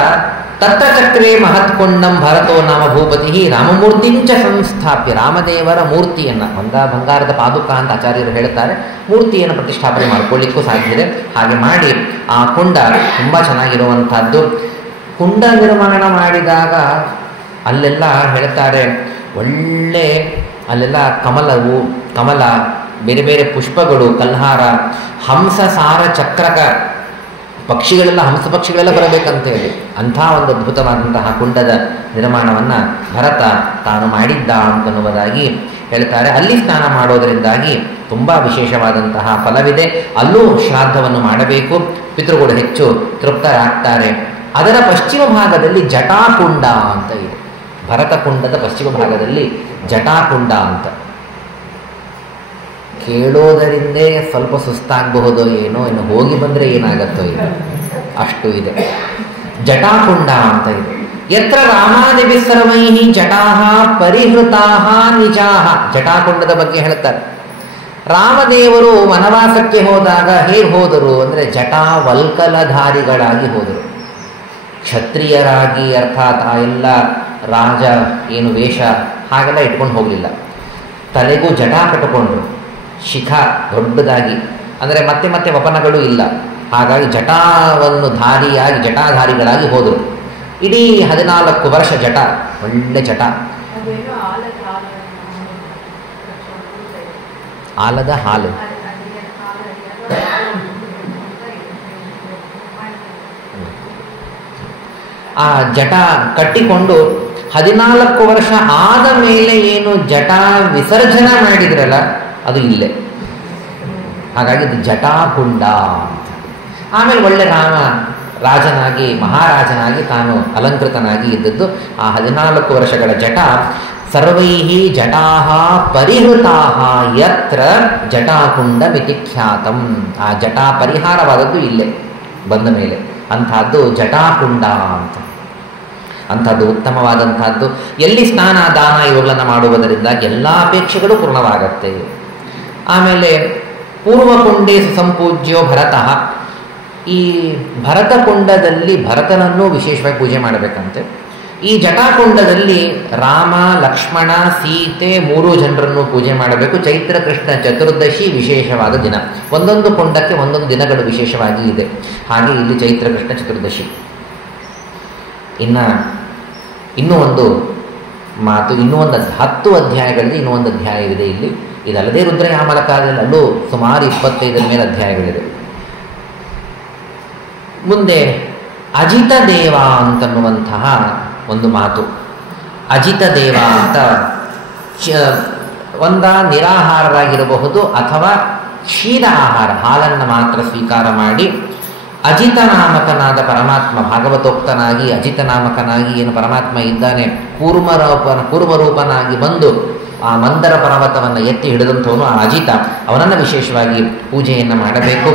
ತತ್ತಚಕ್ರೇ ಮಹತ್ಕೊಂಡಂ ಭರತೋ ನಾಮ ಭೂಪತಿ ರಾಮಮೂರ್ತಿಂಚ ಸಂಸ್ಥಾಪ್ಯ. ರಾಮದೇವರ ಮೂರ್ತಿಯನ್ನು, ಬಂಗಾರದ ಪಾದುಕ ಅಂತ ಆಚಾರ್ಯರು ಹೇಳ್ತಾರೆ, ಮೂರ್ತಿಯನ್ನು ಪ್ರತಿಷ್ಠಾಪನೆ ಮಾಡ್ಕೊಳ್ಳಿಕ್ಕೂ ಸಾಧ್ಯ ಇದೆ. ಹಾಗೆ ಮಾಡಿ ಆ ಕುಂಡ ತುಂಬ ಚೆನ್ನಾಗಿರುವಂಥದ್ದು. ಕುಂಡ ನಿರ್ಮಾಣ ಮಾಡಿದಾಗ ಅಲ್ಲೆಲ್ಲ ಹೇಳ್ತಾರೆ ಒಳ್ಳೆ, ಅಲ್ಲೆಲ್ಲ ಕಮಲ, ಬೇರೆ ಬೇರೆ ಪುಷ್ಪಗಳು, ಕಲ್ಹಾರ, ಹಂಸ, ಸಾರ, ಚಕ್ರಕ ಪಕ್ಷಿಗಳೆಲ್ಲ, ಹಂಸ ಪಕ್ಷಿಗಳೆಲ್ಲ ಬರಬೇಕಂತ ಹೇಳಿ ಅಂಥ ಒಂದು ಅದ್ಭುತವಾದಂತಹ ಕುಂಡದ ನಿರ್ಮಾಣವನ್ನು ಭರತ ತಾನು ಮಾಡಿದ್ದ ಅಂತನ್ನುವುದಾಗಿ ಹೇಳ್ತಾರೆ. ಅಲ್ಲಿ ಸ್ನಾನ ಮಾಡೋದರಿಂದಾಗಿ ತುಂಬ ವಿಶೇಷವಾದಂತಹ ಫಲವಿದೆ. ಅಲ್ಲೂ ಶ್ರಾದ್ದವನ್ನು ಮಾಡಬೇಕು. ಪಿತೃಗಳು ಹೆಚ್ಚು ತೃಪ್ತರಾಗ್ತಾರೆ. ಅದರ ಪಶ್ಚಿಮ ಭಾಗದಲ್ಲಿ ಜಟಾಕುಂಡ ಅಂತ ಇದೆ. ಭರತಕುಂಡದ ಪಶ್ಚಿಮ ಭಾಗದಲ್ಲಿ ಜಟಾಕುಂಡ ಅಂತ. ಕೇಳೋದರಿಂದೇ ಸ್ವಲ್ಪ ಸುಸ್ತಾಗಬಹುದೋ ಏನೋ, ಇನ್ನು ಹೋಗಿ ಬಂದರೆ ಏನಾಗತ್ತೋ ಇಲ್ಲ, ಅಷ್ಟು ಇದೆ. ಜಟಾಕುಂಡ ಅಂತ ಇದೆ. ಯತ್ರ ರಾಮಾದಿಭಿ ಸರ್ವೈ ಜಟಾಹ ಪರಿಹೃತಾಹ ನಿಜಾಹ. ಜಟಾಕುಂಡದ ಬಗ್ಗೆ ಹೇಳ್ತಾರೆ. ರಾಮದೇವರು ವನವಾಸಕ್ಕೆ ಹೋದಾಗ ಹೇಗೆ ಹೋದರು ಅಂದರೆ ಜಟಾವಲ್ಕಲಧಾರಿಗಳಾಗಿ ಹೋದರು. ಕ್ಷತ್ರಿಯರಾಗಿ, ಅರ್ಥಾತ್ ಆ ಎಲ್ಲ ರಾಜ ಏನು ವೇಷ ಹಾಗೆಲ್ಲ ಇಟ್ಕೊಂಡು ಹೋಗಲಿಲ್ಲ. ತಲೆಗೂ ಜಟಾ ಕಟ್ಟಿಕೊಂಡ್ರು, ಶಿಖ ದೊಡ್ಡದಾಗಿ, ಅಂದರೆ ಮತ್ತೆ ಮತ್ತೆ ವಪನಗಳು ಇಲ್ಲ. ಹಾಗಾಗಿ ಜಟಾವನ್ನು ಜಟಾಧಾರಿಗಳಾಗಿ ಹೋದರು. ಇಡೀ 14 ವರ್ಷ ಜಟ, ಒಳ್ಳೆ ಜಟ. ಆಲದ ಹಾಲು, ಆ ಜಟ ಕಟ್ಟಿಕೊಂಡು 14 ವರ್ಷ ಆದ ಮೇಲೆ ಏನು ಜಟ ವಿಸರ್ಜನೆ ಮಾಡಿದ್ರಲ್ಲ ಅದು ಇಲ್ಲೇ. ಹಾಗಾಗಿ ಇದು ಜಟಾಕುಂಡ. ಆಮೇಲೆ ಒಳ್ಳೆ ರಾಜನಾಗಿ ಮಹಾರಾಜನಾಗಿ ತಾನು ಅಲಂಕೃತನಾಗಿ ಇದ್ದದ್ದು. ಆ 14 ವರ್ಷಗಳ ಜಟ ಸರ್ವೈಹಿ ಜಟಾಹ ಪರಿಹೃತಾಹ ಯತ್ರ ಜಟಾಕುಂಡ ಮಿತಿಖ್ಯಾತಂ. ಆ ಜಟಾ ಪರಿಹಾರವಾದದ್ದು ಇಲ್ಲೇ ಬಂದ ಮೇಲೆ. ಅಂಥದ್ದು ಜಟಾಕುಂಡ ಅಂತ. ಅಂಥದ್ದು ಉತ್ತಮವಾದಂಥದ್ದು. ಎಲ್ಲಿ ಸ್ನಾನ ದಾನ ಇವುಗಳನ್ನು ಮಾಡುವುದರಿಂದ ಎಲ್ಲ ಅಪೇಕ್ಷೆಗಳು ಪೂರ್ಣವಾಗತ್ತೆ. ಆಮೇಲೆ ಪೂರ್ವಕುಂಡೇಸು ಸಂಪೂಜ್ಯೋ ಭರತಃ. ಈ ಭರತಕುಂಡದಲ್ಲಿ ಭರತನನ್ನು ವಿಶೇಷವಾಗಿ ಪೂಜೆ ಮಾಡಬೇಕಂತೆ. ಈ ಜಟಾಕುಂಡದಲ್ಲಿ ರಾಮ, ಲಕ್ಷ್ಮಣ, ಸೀತೆ 3 ಜನರನ್ನು ಪೂಜೆ ಮಾಡಬೇಕು. ಚೈತ್ರ ಕೃಷ್ಣ ಚತುರ್ದಶಿ ವಿಶೇಷವಾದ ದಿನ. ಒಂದೊಂದು ಕುಂಡಕ್ಕೆ ಒಂದೊಂದು ದಿನಗಳು ವಿಶೇಷವಾಗಿ ಇದೆ. ಹಾಗೆ ಇಲ್ಲಿ ಚೈತ್ರ ಕೃಷ್ಣ ಚತುರ್ದಶಿ. ಇನ್ನೂ ಒಂದು ಮಾತು, ಇನ್ನೂ ಒಂದು 10 ಅಧ್ಯಾಯಗಳಲ್ಲಿ ಇನ್ನೂ ಒಂದು ಅಧ್ಯಾಯವಿದೆ ಇಲ್ಲಿ. ಇದಲ್ಲದೆ ರುದ್ರಯಾಮಲಕಾದಲ್ಲಿ ಅಲ್ಲೂ ಸುಮಾರು 25 ಮೇಲೆ ಅಧ್ಯಾಯಗಳಿದೆ. ಮುಂದೆ ಅಜಿತ ದೇವ ಅಂತನ್ನುವಂತಹ ಒಂದು ಮಾತು. ಅಜಿತ ದೇವ ಅಂತ ನಿರಾಹಾರರಾಗಿರಬಹುದು ಅಥವಾ ಕ್ಷೀರ ಆಹಾರ, ಹಾಲನ್ನು ಮಾತ್ರ ಸ್ವೀಕಾರ ಮಾಡಿ ಅಜಿತನಾಮಕನಾದ ಪರಮಾತ್ಮ, ಭಾಗವತೋಕ್ತನಾಗಿ ಅಜಿತನಾಮಕನಾಗಿ ಏನು ಪರಮಾತ್ಮ ಇದ್ದಾನೆ, ಕೂರ್ಮರೂಪನಾಗಿ ಬಂದು ಆ ಮಂದರ ಪರ್ವತವನ್ನು ಎತ್ತಿ ಹಿಡಿದಂಥವನು ಆ ಅಜಿತ. ಅವನನ್ನು ವಿಶೇಷವಾಗಿ ಪೂಜೆಯನ್ನು ಮಾಡಬೇಕು.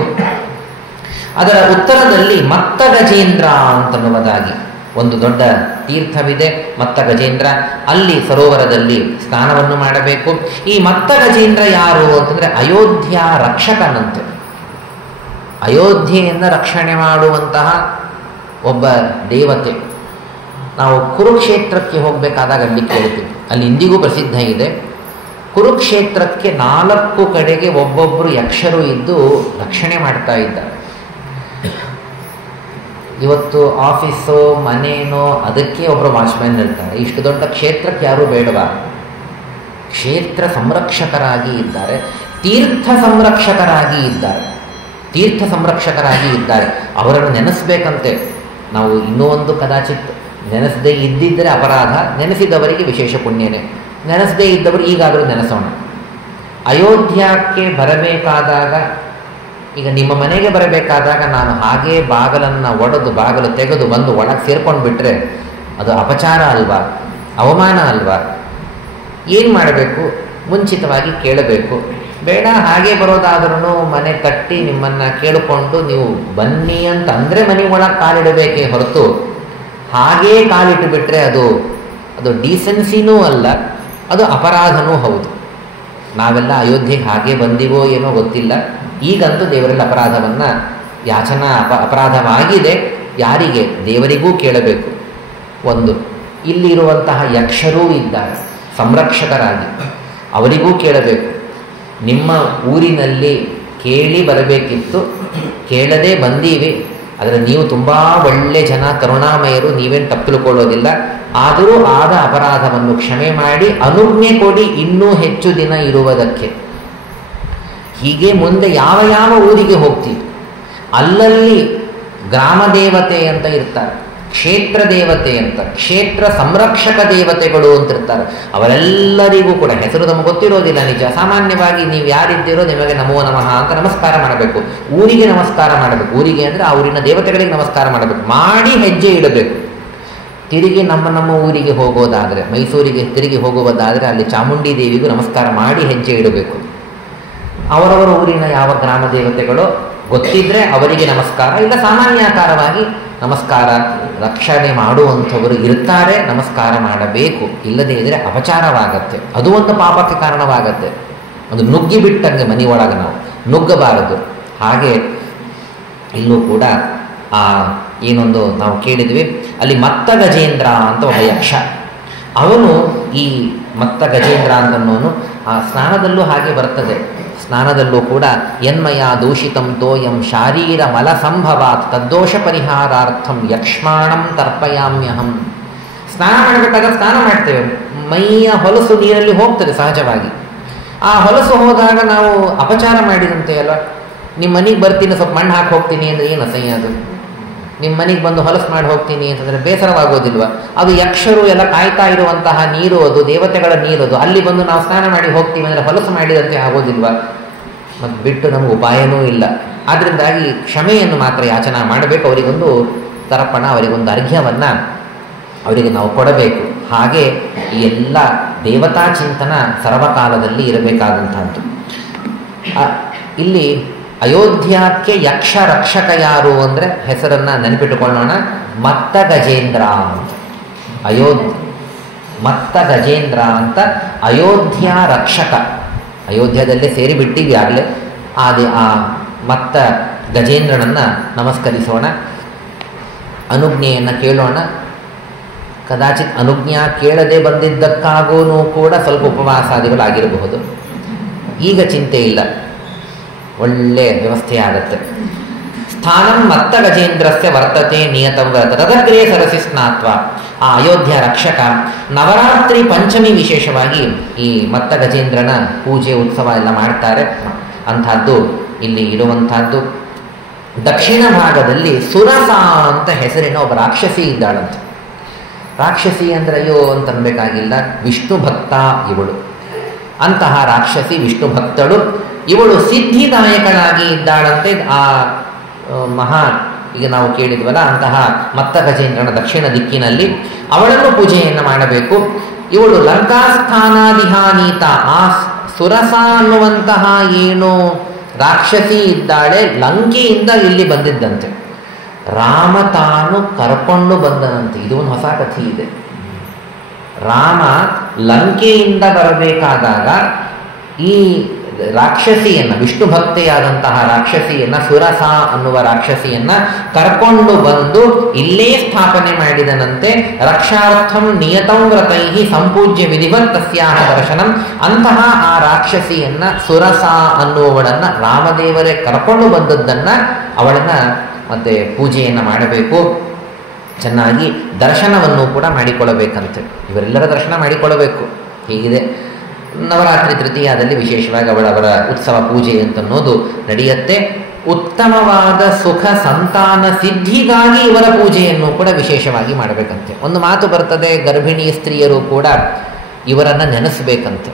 ಅದರ ಉತ್ತರದಲ್ಲಿ ಮತ್ತ ಗಜೇಂದ್ರ ಅಂತನ್ನುವುದಾಗಿ ಒಂದು ದೊಡ್ಡ ತೀರ್ಥವಿದೆ, ಮತ್ತ ಗಜೇಂದ್ರ. ಅಲ್ಲಿ ಸರೋವರದಲ್ಲಿ ಸ್ನಾನವನ್ನು ಮಾಡಬೇಕು. ಈ ಮತ್ತ ಗಜೇಂದ್ರ ಯಾರು ಅಂತಂದರೆ ಅಯೋಧ್ಯ ರಕ್ಷಕನಂತೆ. ಅಯೋಧ್ಯೆಯನ್ನು ರಕ್ಷಣೆ ಮಾಡುವಂತಹ ಒಬ್ಬ ದೇವತೆ. ನಾವು ಕುರುಕ್ಷೇತ್ರಕ್ಕೆ ಹೋಗಬೇಕಾದಾಗ ಅಲ್ಲಿ ಕೇಳ್ತೀವಿ, ಅಲ್ಲಿ ಇಂದಿಗೂ ಪ್ರಸಿದ್ಧ ಇದೆ. ಕುರುಕ್ಷೇತ್ರಕ್ಕೆ 4 ಕಡೆಗೆ ಒಬ್ಬೊಬ್ಬರು ಯಕ್ಷರು ಇದ್ದು ರಕ್ಷಣೆ ಮಾಡ್ತಾ ಇದ್ದಾರೆ. ಇವತ್ತು ಆಫೀಸೋ ಮನೇನೋ ಅದಕ್ಕೆ ಒಬ್ಬರು ವಾಚ್ಮ್ಯಾನ್ ಇರ್ತಾರೆ. ಇಷ್ಟು ದೊಡ್ಡ ಕ್ಷೇತ್ರಕ್ಕೆ ಯಾರೂ ಬೇಡವಾ? ಕ್ಷೇತ್ರ ಸಂರಕ್ಷಕರಾಗಿ ಇದ್ದಾರೆ, ತೀರ್ಥ ಸಂರಕ್ಷಕರಾಗಿ ಇದ್ದಾರೆ. ಅವರನ್ನು ನೆನೆಸ್ಬೇಕಂತೆ ನಾವು. ಇನ್ನೂ ಒಂದು ಕದಾಚಿತ್ ನೆನೆಸದೇ ಇದ್ದಿದ್ದರೆ ಅಪರಾಧ, ನೆನೆಸಿದವರಿಗೆ ವಿಶೇಷ ಪುಣ್ಯನೇ. ನೆನೆಸದೇ ಇದ್ದವರು ಈಗಾದರೂ ನೆನೆಸೋಣ. ಅಯೋಧ್ಯಕ್ಕೆ ಬರಬೇಕಾದಾಗ, ಈಗ ನಿಮ್ಮ ಮನೆಗೆ ಬರಬೇಕಾದಾಗ ನಾನು ಹಾಗೇ ಬಾಗಲನ್ನು ಒಡೆದು ಬಾಗಲು ತೆಗೆದು ಬಂದು ಒಳಗೆ ಸೇರ್ಕೊಂಡು ಬಿಟ್ಟರೆ ಅದು ಅಪಚಾರ ಅಲ್ವಾ, ಅವಮಾನ ಅಲ್ವಾ? ಏನು ಮಾಡಬೇಕು? ಮುಂಚಿತವಾಗಿ ಕೇಳಬೇಕು. ಬೇಡ ಹಾಗೆ ಬರೋದಾದ್ರೂ ಮನೆ ತಟ್ಟಿ ನಿಮ್ಮನ್ನು ಕೇಳಿಕೊಂಡು ನೀವು ಬನ್ನಿ ಅಂತ ಅಂದರೆ ಮನೆ ಒಳಗೆ ಕಾಲಿಡಬೇಕೇ ಹೊರತು ಹಾಗೇ ಕಾಲಿಟ್ಟು ಬಿಟ್ಟರೆ ಅದು ಡೀಸೆನ್ಸಿನೂ ಅಲ್ಲ, ಅದು ಅಪರಾಧನೂ ಹೌದು. ನಾವೆಲ್ಲ ಅಯೋಧ್ಯೆಗೆ ಹಾಗೆ ಬಂದಿವೋ ಏನೋ ಗೊತ್ತಿಲ್ಲ. ಈಗಂತೂ ದೇವರಲ್ಲಿ ಅಪರಾಧವನ್ನು ಅಪರಾಧವಾಗಿದೆ. ಯಾರಿಗೆ? ದೇವರಿಗೂ ಕೇಳಬೇಕು. ಒಂದು, ಇಲ್ಲಿರುವಂತಹ ಯಕ್ಷರೂ ಇದ್ದಾರೆ ಸಂರಕ್ಷಕರಾಗಿ, ಅವರಿಗೂ ಕೇಳಬೇಕು. ನಿಮ್ಮ ಊರಿನಲ್ಲಿ ಕೇಳಿ ಬರಬೇಕಿತ್ತು, ಕೇಳದೆ ಬಂದೀವಿ. ಆದರೆ ನೀವು ತುಂಬ ಒಳ್ಳೆ ಜನ, ಕರುಣಾಮಯರು, ನೀವೇನು ತಪ್ಪು ತಿಳ್ಕೊಳ್ಳೋದಿಲ್ಲ. ಆದರೂ ಆದ ಅಪರಾಧವನ್ನು ಕ್ಷಮೆ ಮಾಡಿ ಅನುಜ್ಞೆ ಕೊಡಿ ಇನ್ನೂ ಹೆಚ್ಚು ದಿನ ಇರುವುದಕ್ಕೆ. ಹೀಗೆ ಮುಂದೆ ಯಾವ ಊರಿಗೆ ಹೋಗ್ತೀವಿ ಅಲ್ಲಲ್ಲಿ ಗ್ರಾಮ ದೇವತೆ ಅಂತ ಇರ್ತಾರೆ. ಕ್ಷೇತ್ರ ದೇವತೆ ಅಂತ, ಕ್ಷೇತ್ರ ಸಂರಕ್ಷಕ ದೇವತೆಗಳು ಅಂತಿರ್ತಾರೆ. ಅವರೆಲ್ಲರಿಗೂ ಕೂಡ ಹೆಸರು ನಮಗೆ ಗೊತ್ತಿರೋದಿಲ್ಲ ನಿಜ. ಸಾಮಾನ್ಯವಾಗಿ ನೀವು ಯಾರಿದ್ದೀರೋ ನಿಮಗೆ ನಮೋ ನಮಃ ಅಂತ ನಮಸ್ಕಾರ ಮಾಡಬೇಕು. ಊರಿಗೆ ನಮಸ್ಕಾರ ಮಾಡಬೇಕು. ಊರಿಗೆ ಅಂದರೆ ಆ ಊರಿನ ದೇವತೆಗಳಿಗೆ ನಮಸ್ಕಾರ ಮಾಡಬೇಕು. ಮಾಡಿ ಹೆಜ್ಜೆ ಇಡಬೇಕು. ತಿರುಗಿ ನಮ್ಮ ಊರಿಗೆ ಹೋಗೋದಾದರೆ, ಮೈಸೂರಿಗೆ ತಿರುಗಿ ಹೋಗುವುದಾದರೆ ಅಲ್ಲಿ ಚಾಮುಂಡಿ ದೇವಿಗೂ ನಮಸ್ಕಾರ ಮಾಡಿ ಹೆಜ್ಜೆ ಇಡಬೇಕು. ಅವರವರ ಊರಿನ ಯಾವ ಗ್ರಾಮ ದೇವತೆಗಳೋ ಗೊತ್ತಿದ್ರೆ ಅವರಿಗೆ ನಮಸ್ಕಾರ, ಇಲ್ಲ ಸಾಮಾನ್ಯಾಕಾರವಾಗಿ ನಮಸ್ಕಾರ. ರಕ್ಷಣೆ ಮಾಡುವಂಥವರು ಇರ್ತಾರೆ, ನಮಸ್ಕಾರ ಮಾಡಬೇಕು. ಇಲ್ಲದೇ ಇದ್ದರೆ ಅಪಚಾರವಾಗತ್ತೆ, ಅದು ಒಂದು ಪಾಪಕ್ಕೆ ಕಾರಣವಾಗತ್ತೆ. ಅದು ನುಗ್ಗಿ ಬಿಟ್ಟಂಗೆ ಮನೆಯೊಳಗೆ ನಾವು ನುಗ್ಗಬಾರದು. ಹಾಗೆ ಇಲ್ಲೂ ಕೂಡ ಏನೊಂದು ನಾವು ಕೇಳಿದ್ವಿ, ಅಲ್ಲಿ ಮತ್ತ ಗಜೇಂದ್ರ ಅಂತ ಒಬ್ಬ ಯಕ್ಷ. ಅವನು ಈ ಮತ್ತ ಗಜೇಂದ್ರ ಅಂತನೋನು ಆ ಸ್ನಾನದಲ್ಲೂ ಹಾಗೆ ಬರ್ತದೆ. ಸ್ನಾನದಲ್ಲೂ ಕೂಡ ಯನ್ಮಯ ದೂಷಿತಂ ತೋಯಂ ಶಾರೀರ ಮಲ ಸಂಭವಾತ್ ತದ್ದೋಷ ಪರಿಹಾರಾರ್ಥಂ ಯಕ್ಷ್ಮಾಣಂ ತರ್ಪಯಾಮ್ಯಹಂ. ಸ್ನಾನ ಮಾಡಬೇಕಾದ್ರೆ ಸ್ನಾನ ಮಾಡ್ತೇವೆ, ಮೈಯ ಹೊಲಸು ನೀರಲ್ಲಿ ಹೋಗ್ತದೆ ಸಹಜವಾಗಿ. ಆ ಹೊಲಸು ಹೋದಾಗ ನಾವು ಅಪಚಾರ ಮಾಡಿದಂತೆ ಅಲ್ವಾ. ನಿಮ್ಮ ಮನೆಗೆ ಬರ್ತೀನಿ, ಸ್ವಲ್ಪ ಮಣ್ಣು ಹಾಕಿ ಹೋಗ್ತೀನಿ ಅಂದರೆ ಏನು ಅಸಹ್ಯ ಅದು. ನಿಮ್ಮ ಮನೆಗೆ ಬಂದು ಹೊಲಸು ಮಾಡಿ ಹೋಗ್ತೀನಿ ಅಂತಂದರೆ ಬೇಸರವಾಗೋದಿಲ್ವ? ಅದು ಯಕ್ಷರು ಎಲ್ಲ ಕಾಯ್ತಾ ಇರುವಂತಹ ನೀರು, ಅದು ದೇವತೆಗಳ ನೀರು. ಅದು ಅಲ್ಲಿ ಬಂದು ನಾವು ಸ್ನಾನ ಮಾಡಿ ಹೋಗ್ತೀವಿ ಅಂದರೆ ಹೊಲಸು ಮಾಡಿದಂತೆ ಆಗೋದಿಲ್ವ? ಮತ್ತು ಬಿಟ್ಟು ನಮಗೆ ಉಪಾಯವೂ ಇಲ್ಲ. ಆದ್ದರಿಂದಾಗಿ ಕ್ಷಮೆಯನ್ನು ಮಾತ್ರ ಯಾಚನಾ ಮಾಡಬೇಕು. ಅವರಿಗೊಂದು ತರ್ಪಣ, ಅವರಿಗೊಂದು ಅರ್ಘ್ಯವನ್ನು ಅವರಿಗೆ ನಾವು ಕೊಡಬೇಕು. ಹಾಗೆ ಈ ಎಲ್ಲ ದೇವತಾ ಚಿಂತನ ಸರ್ವಕಾಲದಲ್ಲಿ ಇರಬೇಕಾದಂಥದ್ದು. ಇಲ್ಲಿ ಅಯೋಧ್ಯಾಕ್ಕೆ ಯಕ್ಷ ರಕ್ಷಕ ಯಾರು ಅಂದರೆ ಹೆಸರನ್ನು ನೆನಪಿಟ್ಟುಕೊಳ್ಳೋಣ, ಮತ್ತ ಗಜೇಂದ್ರ ಅಂತ. ಮತ್ತ ಗಜೇಂದ್ರ ಅಂತ ಅಯೋಧ್ಯ ರಕ್ಷಕ. ಅಯೋಧ್ಯದಲ್ಲೇ ಸೇರಿಬಿಟ್ಟಿವಿ ಆಗಲೇ. ಆ ಮತ್ತ ಗಜೇಂದ್ರನನ್ನು ನಮಸ್ಕರಿಸೋಣ, ಅನುಜ್ಞೆಯನ್ನು ಕೇಳೋಣ. ಕದಾಚಿತ್ ಅನುಜ್ಞಾ ಕೇಳದೆ ಬಂದಿದ್ದಕ್ಕಾಗೂ ಕೂಡ ಸ್ವಲ್ಪ ಉಪವಾಸಾದಿಗಳಾಗಿರಬಹುದು. ಈಗ ಚಿಂತೆ ಇಲ್ಲ, ಒಳ್ಳೆ ವ್ಯವಸ್ಥೆ ಆಗತ್ತೆ. ಸ್ಥಾನಂ ಮತ್ತ ಗಜೇಂದ್ರಸ್ಯ ವರ್ತತೆ ನಿಯತಂ ವ್ರತ ತದಗ್ರೇ ಸರಸಿ ಸ್ನಾತ್ವ. ಆ ಅಯೋಧ್ಯ ರಕ್ಷಕ ನವರಾತ್ರಿ ಪಂಚಮಿ ವಿಶೇಷವಾಗಿ ಈ ಮತ್ತ ಗಜೇಂದ್ರನ ಪೂಜೆ ಉತ್ಸವ ಎಲ್ಲ ಮಾಡ್ತಾರೆ. ಅಂಥದ್ದು ಇಲ್ಲಿ ಇರುವಂಥದ್ದು. ದಕ್ಷಿಣ ಭಾಗದಲ್ಲಿ ಸುರಸ ಅಂತ ಹೆಸರಿನ ಒಬ್ಬ ರಾಕ್ಷಸಿ ಇದ್ದಾಳಂತೆ. ರಾಕ್ಷಸಿ ಅಂದರೆ ಅಯ್ಯೋ ಅಂತ ಅನ್ಬೇಕಾಗಿಲ್ಲ, ವಿಷ್ಣು ಭಕ್ತ ಇವಳು. ಅಂತಹ ರಾಕ್ಷಸಿ ವಿಷ್ಣು ಭಕ್ತಳು. ಇವಳು ಸಿದ್ಧಿದಾಯಕಳಾಗಿ ಇದ್ದಾಳಂತೆ. ಆ ಈಗ ನಾವು ಕೇಳಿದ್ವಲ್ಲ ಅಂತಹ ಮತ್ತ ಗಜೇಂದ್ರನ ದಕ್ಷಿಣ ದಿಕ್ಕಿನಲ್ಲಿ ಅವಳನ್ನು ಪೂಜೆಯನ್ನು ಮಾಡಬೇಕು. ಇವಳು ಲಂಕಾಸ್ಥಾನಾದಿಹಾನೀತ. ಆ ಸುರಸ ಅನ್ನುವಂತಹ ಏನು ರಾಕ್ಷಸಿ ಇದ್ದಾಳೆ, ಲಂಕೆಯಿಂದ ಇಲ್ಲಿ ಬಂದಿದ್ದಂತೆ. ರಾಮ ತಾನು ಕರ್ಕೊಂಡು ಬಂದನಂತೆ. ಇದು ಒಂದು ಹೊಸ ಕಥೆ ಇದೆ. ರಾಮ ಲಂಕೆಯಿಂದ ಬರಬೇಕಾದಾಗ ಈ ರಾಕ್ಷಸಿಯನ್ನು, ವಿಷ್ಣು ಭಕ್ತೆಯಾದಂತಹ ರಾಕ್ಷಸಿಯನ್ನು, ಸುರಸ ಅನ್ನುವ ರಾಕ್ಷಸಿಯನ್ನು ಕರ್ಕೊಂಡು ಬಂದು ಇಲ್ಲೇ ಸ್ಥಾಪನೆ ಮಾಡಿದನಂತೆ. ರಕ್ಷಾರ್ಥಂ ನಿಯತಂ ವ್ರತೈಹಿ ಸಂಪೂಜ್ಯ ವಿಧಿವತ್ ತಸ್ಯಾಹ ದರ್ಶನಂ. ಅಂತಹ ಆ ರಾಕ್ಷಸಿಯನ್ನು, ಸುರಸ ಅನ್ನುವವಳನ್ನು ರಾಮದೇವರೇ ಕರ್ಕೊಂಡು ಬಂದದ್ದನ್ನು ಅವಳನ್ನು ಮತ್ತೆ ಪೂಜೆಯನ್ನು ಮಾಡಬೇಕು. ಚೆನ್ನಾಗಿ ದರ್ಶನವನ್ನು ಕೂಡ ಮಾಡಿಕೊಳ್ಳಬೇಕಂತೆ. ಇವರೆಲ್ಲರ ದರ್ಶನ ಮಾಡಿಕೊಳ್ಳಬೇಕು. ಹೀಗಿದೆ ನವರಾತ್ರಿ ತೃತೀಯದಲ್ಲಿ ವಿಶೇಷವಾಗಿ ಅವರ ಉತ್ಸವ ಪೂಜೆ ಅಂತನ್ನೋದು ನಡೆಯುತ್ತೆ. ಉತ್ತಮವಾದ ಸುಖ ಸಂತಾನ ಸಿದ್ಧಿಗಾಗಿ ಇವರ ಪೂಜೆಯನ್ನು ಕೂಡ ವಿಶೇಷವಾಗಿ ಮಾಡಬೇಕಂತೆ. ಒಂದು ಮಾತು ಬರ್ತದೆ, ಗರ್ಭಿಣಿ ಸ್ತ್ರೀಯರು ಕೂಡ ಇವರನ್ನು ನೆನೆಸಬೇಕಂತೆ.